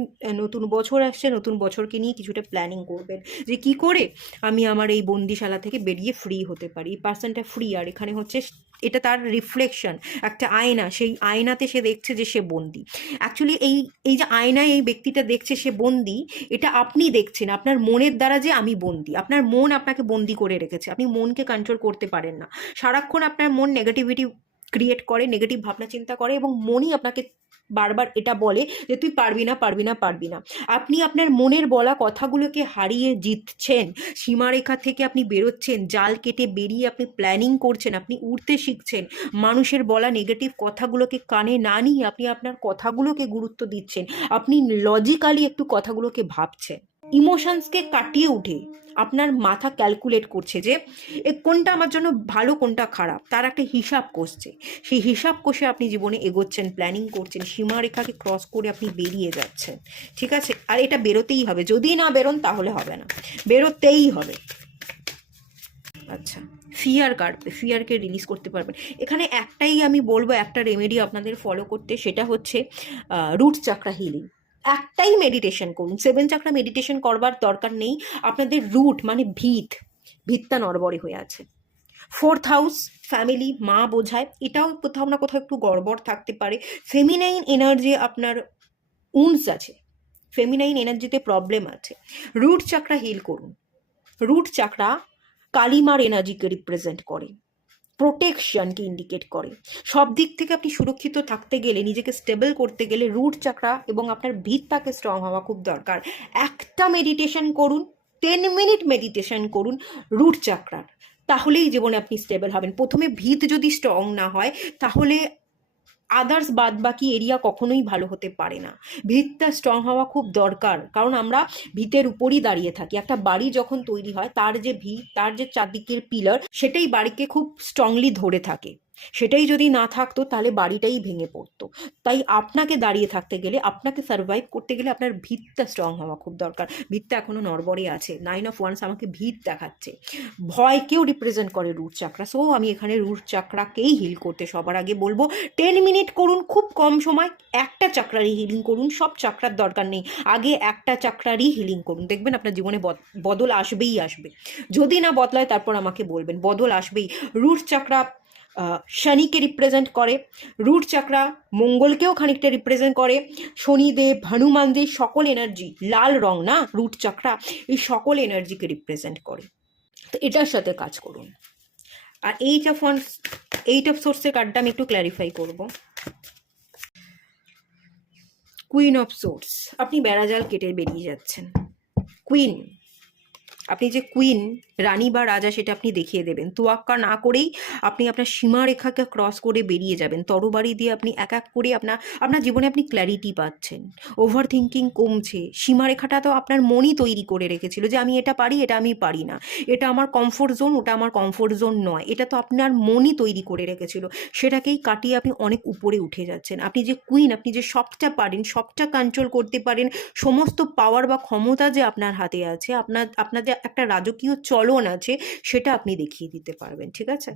নতুন বছর আসছে, নতুন বছরকে নিয়ে কিছুটা প্ল্যানিং করবেন যে কি করে আমি আমার এই বন্দিশালা থেকে বেরিয়ে ফ্রি হতে পারি। এই পার্সনটা ফ্রি, আর এখানে হচ্ছে এটা তার রিফ্লেকশন, একটা আয়না, সেই আয়নাতে সে দেখছে যে সে বন্দি। অ্যাকচুয়ালি এই যে আয়নায় এই ব্যক্তিটা দেখছে সে বন্দি, এটা আপনি দেখছেন আপনার মনের দ্বারা যে আমি বন্দি। আপনার মন আপনাকে বন্দি করে রেখেছে, আপনি মনকে কন্ট্রোল করতে পারেন না। সারাক্ষণ আপনার মন নেগেটিভিটি ক্রিয়েট করে, নেগেটিভ ভাবনা চিন্তা করে এবং মনই আপনাকে বারবার এটা বলে যে তুই পারবি না, পারবি না, পারবি না। আপনি আপনার মনের বলা কথাগুলোকে হারিয়ে জিতছেন, সীমারেখা থেকে আপনি বেরোচ্ছেন, জাল কেটে বেরিয়ে আপনি প্ল্যানিং করছেন, আপনি উড়তে শিখছেন। মানুষের বলা নেগেটিভ কথাগুলোকে কানে না নিয়ে আপনি আপনার কথাগুলোকে গুরুত্ব দিচ্ছেন, আপনি লজিক্যালি একটু কথাগুলোকে ভাবছেন। ইমোশনসকে কাটিয়ে উঠে আপনার মাথা ক্যালকুলেট করছে যে কোনটা আমার জন্য ভালো, কোনটা খারাপ, তার একটা হিসাব কষছে। সেই হিসাব কষে আপনি জীবনে এগোচ্ছেন, প্ল্যানিং করছেন, সীমারেখাকে ক্রস করে আপনি বেরিয়ে যাচ্ছেন। ঠিক আছে, আর এটা বেরোতেই হবে, যদি না বেরোন তাহলে হবে না, বেরোতেই হবে। আচ্ছা, ফিয়ার কাটবে, ফিয়ারকে রিলিজ করতে পারবেন। এখানে একটাই আমি বলবো, একটা রেমেডি আপনাদের ফলো করতে, সেটা হচ্ছে রুট চাকরা হিলিং। একটাই মেডিটেশন করুন, 7 চাকরা মেডিটেশন করবার দরকার নেই। আপনাদের রুট মানে ভিতটা নড়বড়ে হয়ে আছে। 4th হাউস ফ্যামিলি, মা বোঝায়, এটাও কোথাও না কোথাও একটু গড়বড় থাকতে পারে। ফেমিনাইন এনার্জি আপনার উন্স আছে, ফেমিনাইন এনার্জিতে প্রবলেম আছে। রুট চাকরা হিল করুন। রুট চাকরা কালিমার এনার্জিকে রিপ্রেজেন্ট করে, প্রোটেকশনকে ইন্ডিকেট করে। সব দিক থেকে আপনি সুরক্ষিত থাকতে গেলে, নিজেকে স্টেবল করতে গেলে রুট চাকরা এবং আপনার ভিতটাকে স্ট্রং হওয়া খুব দরকার। একটা মেডিটেশন করুন, 10 মিনিট মেডিটেশন করুন রুট চাকরার, তাহলেই জীবনে আপনি স্টেবল হবেন। প্রথমে ভিত যদি স্ট্রং না হয় তাহলে আদার্স বাদ বাকি এরিয়া কখনোই ভালো হতে পারে না। ভিতটা স্ট্রং হওয়া খুব দরকার, কারণ আমরা ভিতের উপরই দাঁড়িয়ে থাকি। একটা বাড়ি যখন তৈরি হয়, তার যে ভিত, তার যে চারদিকের পিলার, সেটাই বাড়িকে খুব স্ট্রংলি ধরে থাকে। সেটাই যদি না থাকতো তাহলে বাড়িটাই ভেঙে পড়তো। তাই আপনাকে দাঁড়িয়ে থাকতে গেলে, আপনাকে সার্ভাইভ করতে গেলে আপনার ভিতটা স্ট্রং হওয়া খুব দরকার। ভিতটা এখনো নড়বড়ে আছে। 9 অফ ওয়ান্স আমাকে ভিত দেখাচ্ছে, ভয়কেও রিপ্রেজেন্ট করে রুট চাকরা। সো আমি এখানে রুট চাকরাকেই হিল করতে সবার আগে বলবো। 10 মিনিট করুন, খুব কম সময়, একটা চাকরারই হিলিং করুন, সব চাকরার দরকার নেই, আগে একটা চাকরারই হিলিং করুন। দেখবেন আপনার জীবনে বদল আসবেই আসবে। যদি না বদলায় তারপর আমাকে বলবেন, বদল আসবেই। রুট চাকরা শনিকে রিপ্রেজেন্ট করে, রুট চাকরা মঙ্গলকেও খানিকটা রিপ্রেজেন্ট করে। শনিদেব, হনুমানদেব, সকল এনার্জি, লাল রং না রুট চাকরা, এই সকল এনার্জিকে রিপ্রেজেন্ট করে। তো এটার সাথে কাজ করুন। আর এইট অফ সোর্সের কার্ডটা আমি একটু ক্ল্যারিফাই করব। কুইন অফ সোর্স, আপনি বেড়াজাল কেটে বেরিয়ে যাচ্ছেন। কুইন, আপনি যে কুইন, রানী বা রাজা, সেটা আপনি দেখিয়ে দেবেন। তোয়াক্কা না করেই আপনি আপনার সীমারেখাকে ক্রস করে বেরিয়ে যাবেন। তরবারি দিয়ে আপনি এক এক করে আপনার জীবনে আপনি ক্ল্যারিটি পাচ্ছেন, ওভার থিঙ্কিং কমছে। সীমারেখাটা তো আপনার মনই তৈরি করে রেখেছিল যে আমি এটা পারি, এটা আমি পারি না, এটা আমার কমফোর্ট জোন, ওটা আমার কমফোর্ট জোন নয়। এটা তো আপনার মনই তৈরি করে রেখেছিল। সেটাকেই কাটিয়ে আপনি অনেক উপরে উঠে যাচ্ছেন। আপনি যে কুইন, আপনি যে সবটা পারেন, সবটা কন্ট্রোল করতে পারেন, সমস্ত পাওয়ার বা ক্ষমতা যে আপনার হাতে আছে, আপনার যে একটা রাজকীয় চলন আছে, সেটা আপনি দেখিয়ে দিতে পারবেন। ঠিক আছে,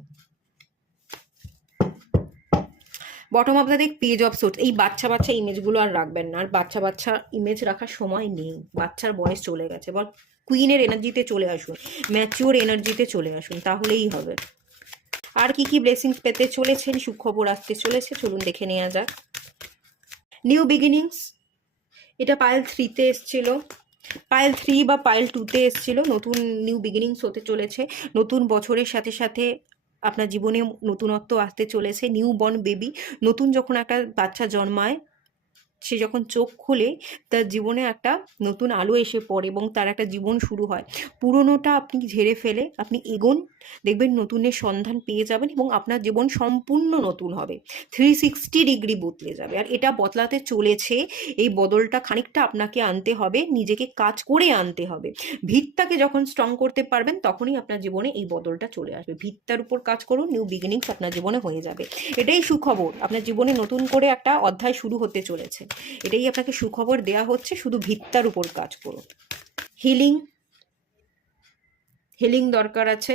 bottom of the deck page of swords. এই বাচ্চা ইমেজগুলো আর রাখবেন না, আর বাচ্চা ইমেজ রাখার সময় নেই, বাচ্চার বয়স চলে গেছে। এবার কুইনের এনার্জিতে চলে আসুন, ম্যাচিওর এনার্জিতে চলে আসুন, তাহলেই হবে। আর কি কি ব্লেসিংস পেতে চলেছেন, সুখবর আসতে চলেছে, চলুন দেখে নেওয়া যাক। নিউ বিগিনিংস, এটা পাইল 3-তে এসছিল, পাইল 3 বা পাইল 2-তে এসছিল। নতুন নিউ বিগিনিংস হতে চলেছে। নতুন বছরের সাথে সাথে আপনার জীবনে নতুনত্ব আসতে চলেছে, নিউ বর্ন বেবি। নতুন যখন একটা বাচ্চা জন্মায়, সে যখন চোখ খুলে তার জীবনে একটা নতুন আলো এসে পড়ে এবং তার একটা জীবন শুরু হয়। পুরনোটা আপনি ঝেড়ে ফেলে আপনি এগোন, দেখবেন নতুনের সন্ধান পেয়ে যাবেন এবং আপনার জীবন সম্পূর্ণ নতুন হবে, 360 ডিগ্রি বদলে যাবে। আর এটা বদলাতে চলেছে, এই বদলটা খানিকটা আপনাকে আনতে হবে, নিজেকে কাজ করে আনতে হবে। ভিতটাকে যখন স্ট্রং করতে পারবেন তখনই আপনার জীবনে এই বদলটা চলে আসবে। ভিতটার উপর কাজ করুন, নিউ বিগিনিংস আপনার জীবনে হয়ে যাবে। এটাই সুখবর, আপনার জীবনে নতুন করে একটা অধ্যায় শুরু হতে চলেছে, এটাই আপনাকে সুখবর দেয়া হচ্ছে। শুধু ভিত্তার উপর কাজ করুন। হিলিং দরকার আছে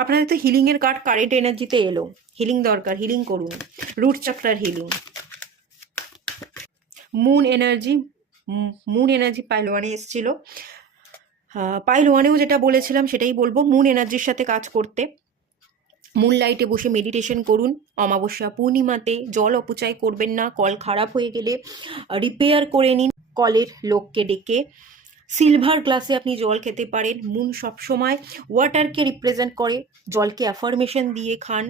আপনাদের। তো হিলিংয়ের কার্ড কারেন্ট এনার্জিতে এলো, হিলিং দরকার, হিলিং করুন। রুট চক্রার healing, moon energy. Moon energy pile ওয়ানে এসেছিল, পাইল ওয়ানেও যেটা বলেছিলাম সেটাই বলবো, মুন এনার্জির সাথে কাজ করতে। মুন লাইটে বসে মেডিটেশন করুন। অমাবস্যা পূর্ণিমাতে জল অপচয় করবেন না। কল খারাপ হয়ে গেলে রিপেয়ার করে নিন, কলের লোককে ডেকে। সিলভার গ্লাসে আপনি জল খেতে পারেন। মুন সবসময় ওয়াটারকে রিপ্রেজেন্ট করে, জলকে অ্যাফার্মেশন দিয়ে খান।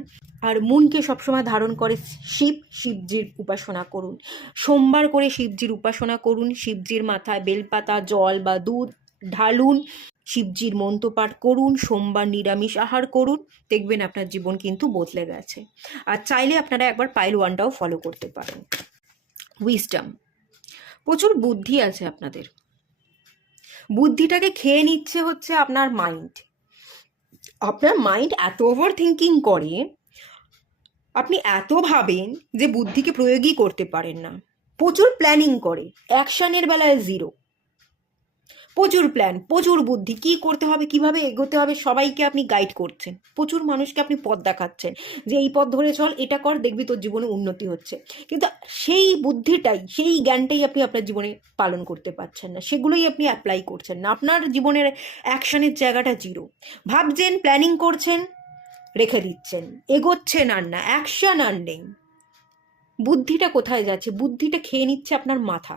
আর মুনকে সবসময় ধারণ করে শিবজির উপাসনা করুন। সোমবার করে শিবজির উপাসনা করুন, শিবজির মাথায় বেলপাতা, জল বা দুধ ঢালুন, শিবজির মন্ত্রপাঠ করুন, সোমবার নিরামিষ আহার করুন, দেখবেন আপনার জীবন কিন্তু বদলে গেছে। আর চাইলে আপনারা একবার পাইল ওয়ানটাও ফলো করতে পারেন। উইজডম, প্রচুর বুদ্ধি আছে আপনাদের, বুদ্ধিটাকে খেয়ে নিচ্ছে হচ্ছে আপনার মাইন্ড। আপনার মাইন্ড এত ওভার থিঙ্কিং করে, আপনি এত ভাবেন যে বুদ্ধিকে প্রয়োগই করতে পারেন না। প্রচুর প্ল্যানিং করে, অ্যাকশনের বেলায় জিরো। প্রচুর প্ল্যান, প্রচুর বুদ্ধি, কি করতে হবে, কিভাবে এগোতে হবে, সবাইকে আপনি গাইড করছেন, প্রচুর মানুষকে আপনি পথ দেখাচ্ছেন যে এই পথ ধরে চল, এটা কর, দেখবি তোর জীবনে উন্নতি হচ্ছে। কিন্তু সেই বুদ্ধিটাই, সেই জ্ঞানটাই আপনি আপনার জীবনে পালন করতে পারছেন না, সেগুলোই আপনি অ্যাপ্লাই করছেন না। আপনার জীবনের অ্যাকশনের জায়গাটা জিরো। ভাবছেন, প্ল্যানিং করছেন, রেখে দিচ্ছেন, এগোচ্ছেন আর না, অ্যাকশন আর নেই। বুদ্ধিটা কোথায় যাচ্ছে? বুদ্ধিটা খেয়ে নিচ্ছে আপনার মাথা।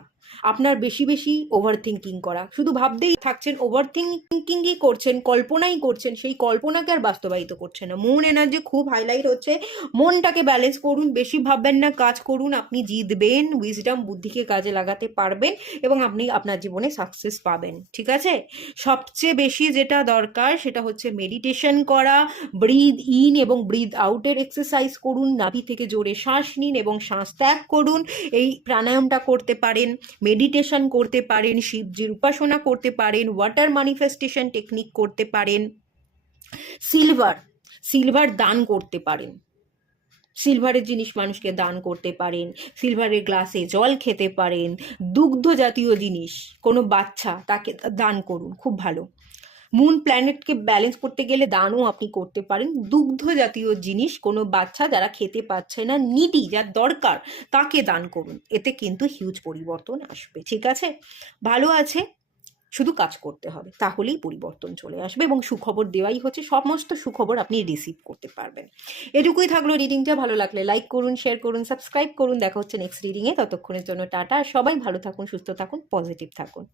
আপনার বেশি বেশি ওভার থিঙ্কিং করা, শুধু ভাবতেই থাকছেন, ওভার থিঙ্কিংই করছেন, কল্পনাই করছেন, সেই কল্পনাকে আর বাস্তবায়িত করছেন না। মন এনার্জি খুব হাইলাইট হচ্ছে, মনটাকে ব্যালেন্স করুন, বেশি ভাববেন না, কাজ করুন, আপনি জিতবেন। উইজডম, বুদ্ধিকে কাজে লাগাতে পারবেন এবং আপনি আপনার জীবনে সাকসেস পাবেন, ঠিক আছে? সবচেয়ে বেশি যেটা দরকার সেটা হচ্ছে মেডিটেশন করা, ব্রিদ ইন এবং ব্রিদ আউটের এক্সারসাইজ করুন, নাভি থেকে জোরে শ্বাস নিন এবং শ্বাস ত্যাগ করুন। এই প্রাণায়ামটা করতে পারেন, মেডিটেশন করতে পারেন, শিবজির উপাসনা করতে পারেন, ওয়াটার ম্যানিফেস্টেশন টেকনিক করতে পারেন, সিলভার দান করতে পারেন, সিলভারের জিনিস মানুষকে দান করতে পারেন, সিলভারের গ্লাসে জল খেতে পারেন, দুগ্ধ জাতীয় জিনিস কোনো বাচ্চা তাকে দান করুন, খুব ভালো। মুন প্ল্যানেটকে ব্যালেন্স করতে গেলে দানও আপনি করতে পারেন। দুগ্ধ জাতীয় জিনিস কোনো বাচ্চা যারা খেতে পাচ্ছে না, নিডি, যার দরকার, তাকে দান করুন, এতে কিন্তু হিউজ পরিবর্তন আসবে, ঠিক আছে? ভালো আছে, শুধু কাজ করতে হবে, তাহলেই পরিবর্তন চলে আসবে এবং সুখবর দেওয়াই হচ্ছে, সমস্ত সুখবর আপনি রিসিভ করতে পারবেন। এটুকুই থাকলো রিডিংটা। ভালো লাগলে লাইক করুন, শেয়ার করুন, সাবস্ক্রাইব করুন। দেখা হচ্ছে নেক্সট রিডিংয়ে, ততক্ষণের জন্য টাটা। সবাই ভালো থাকুন, সুস্থ থাকুন, পজিটিভ থাকুন।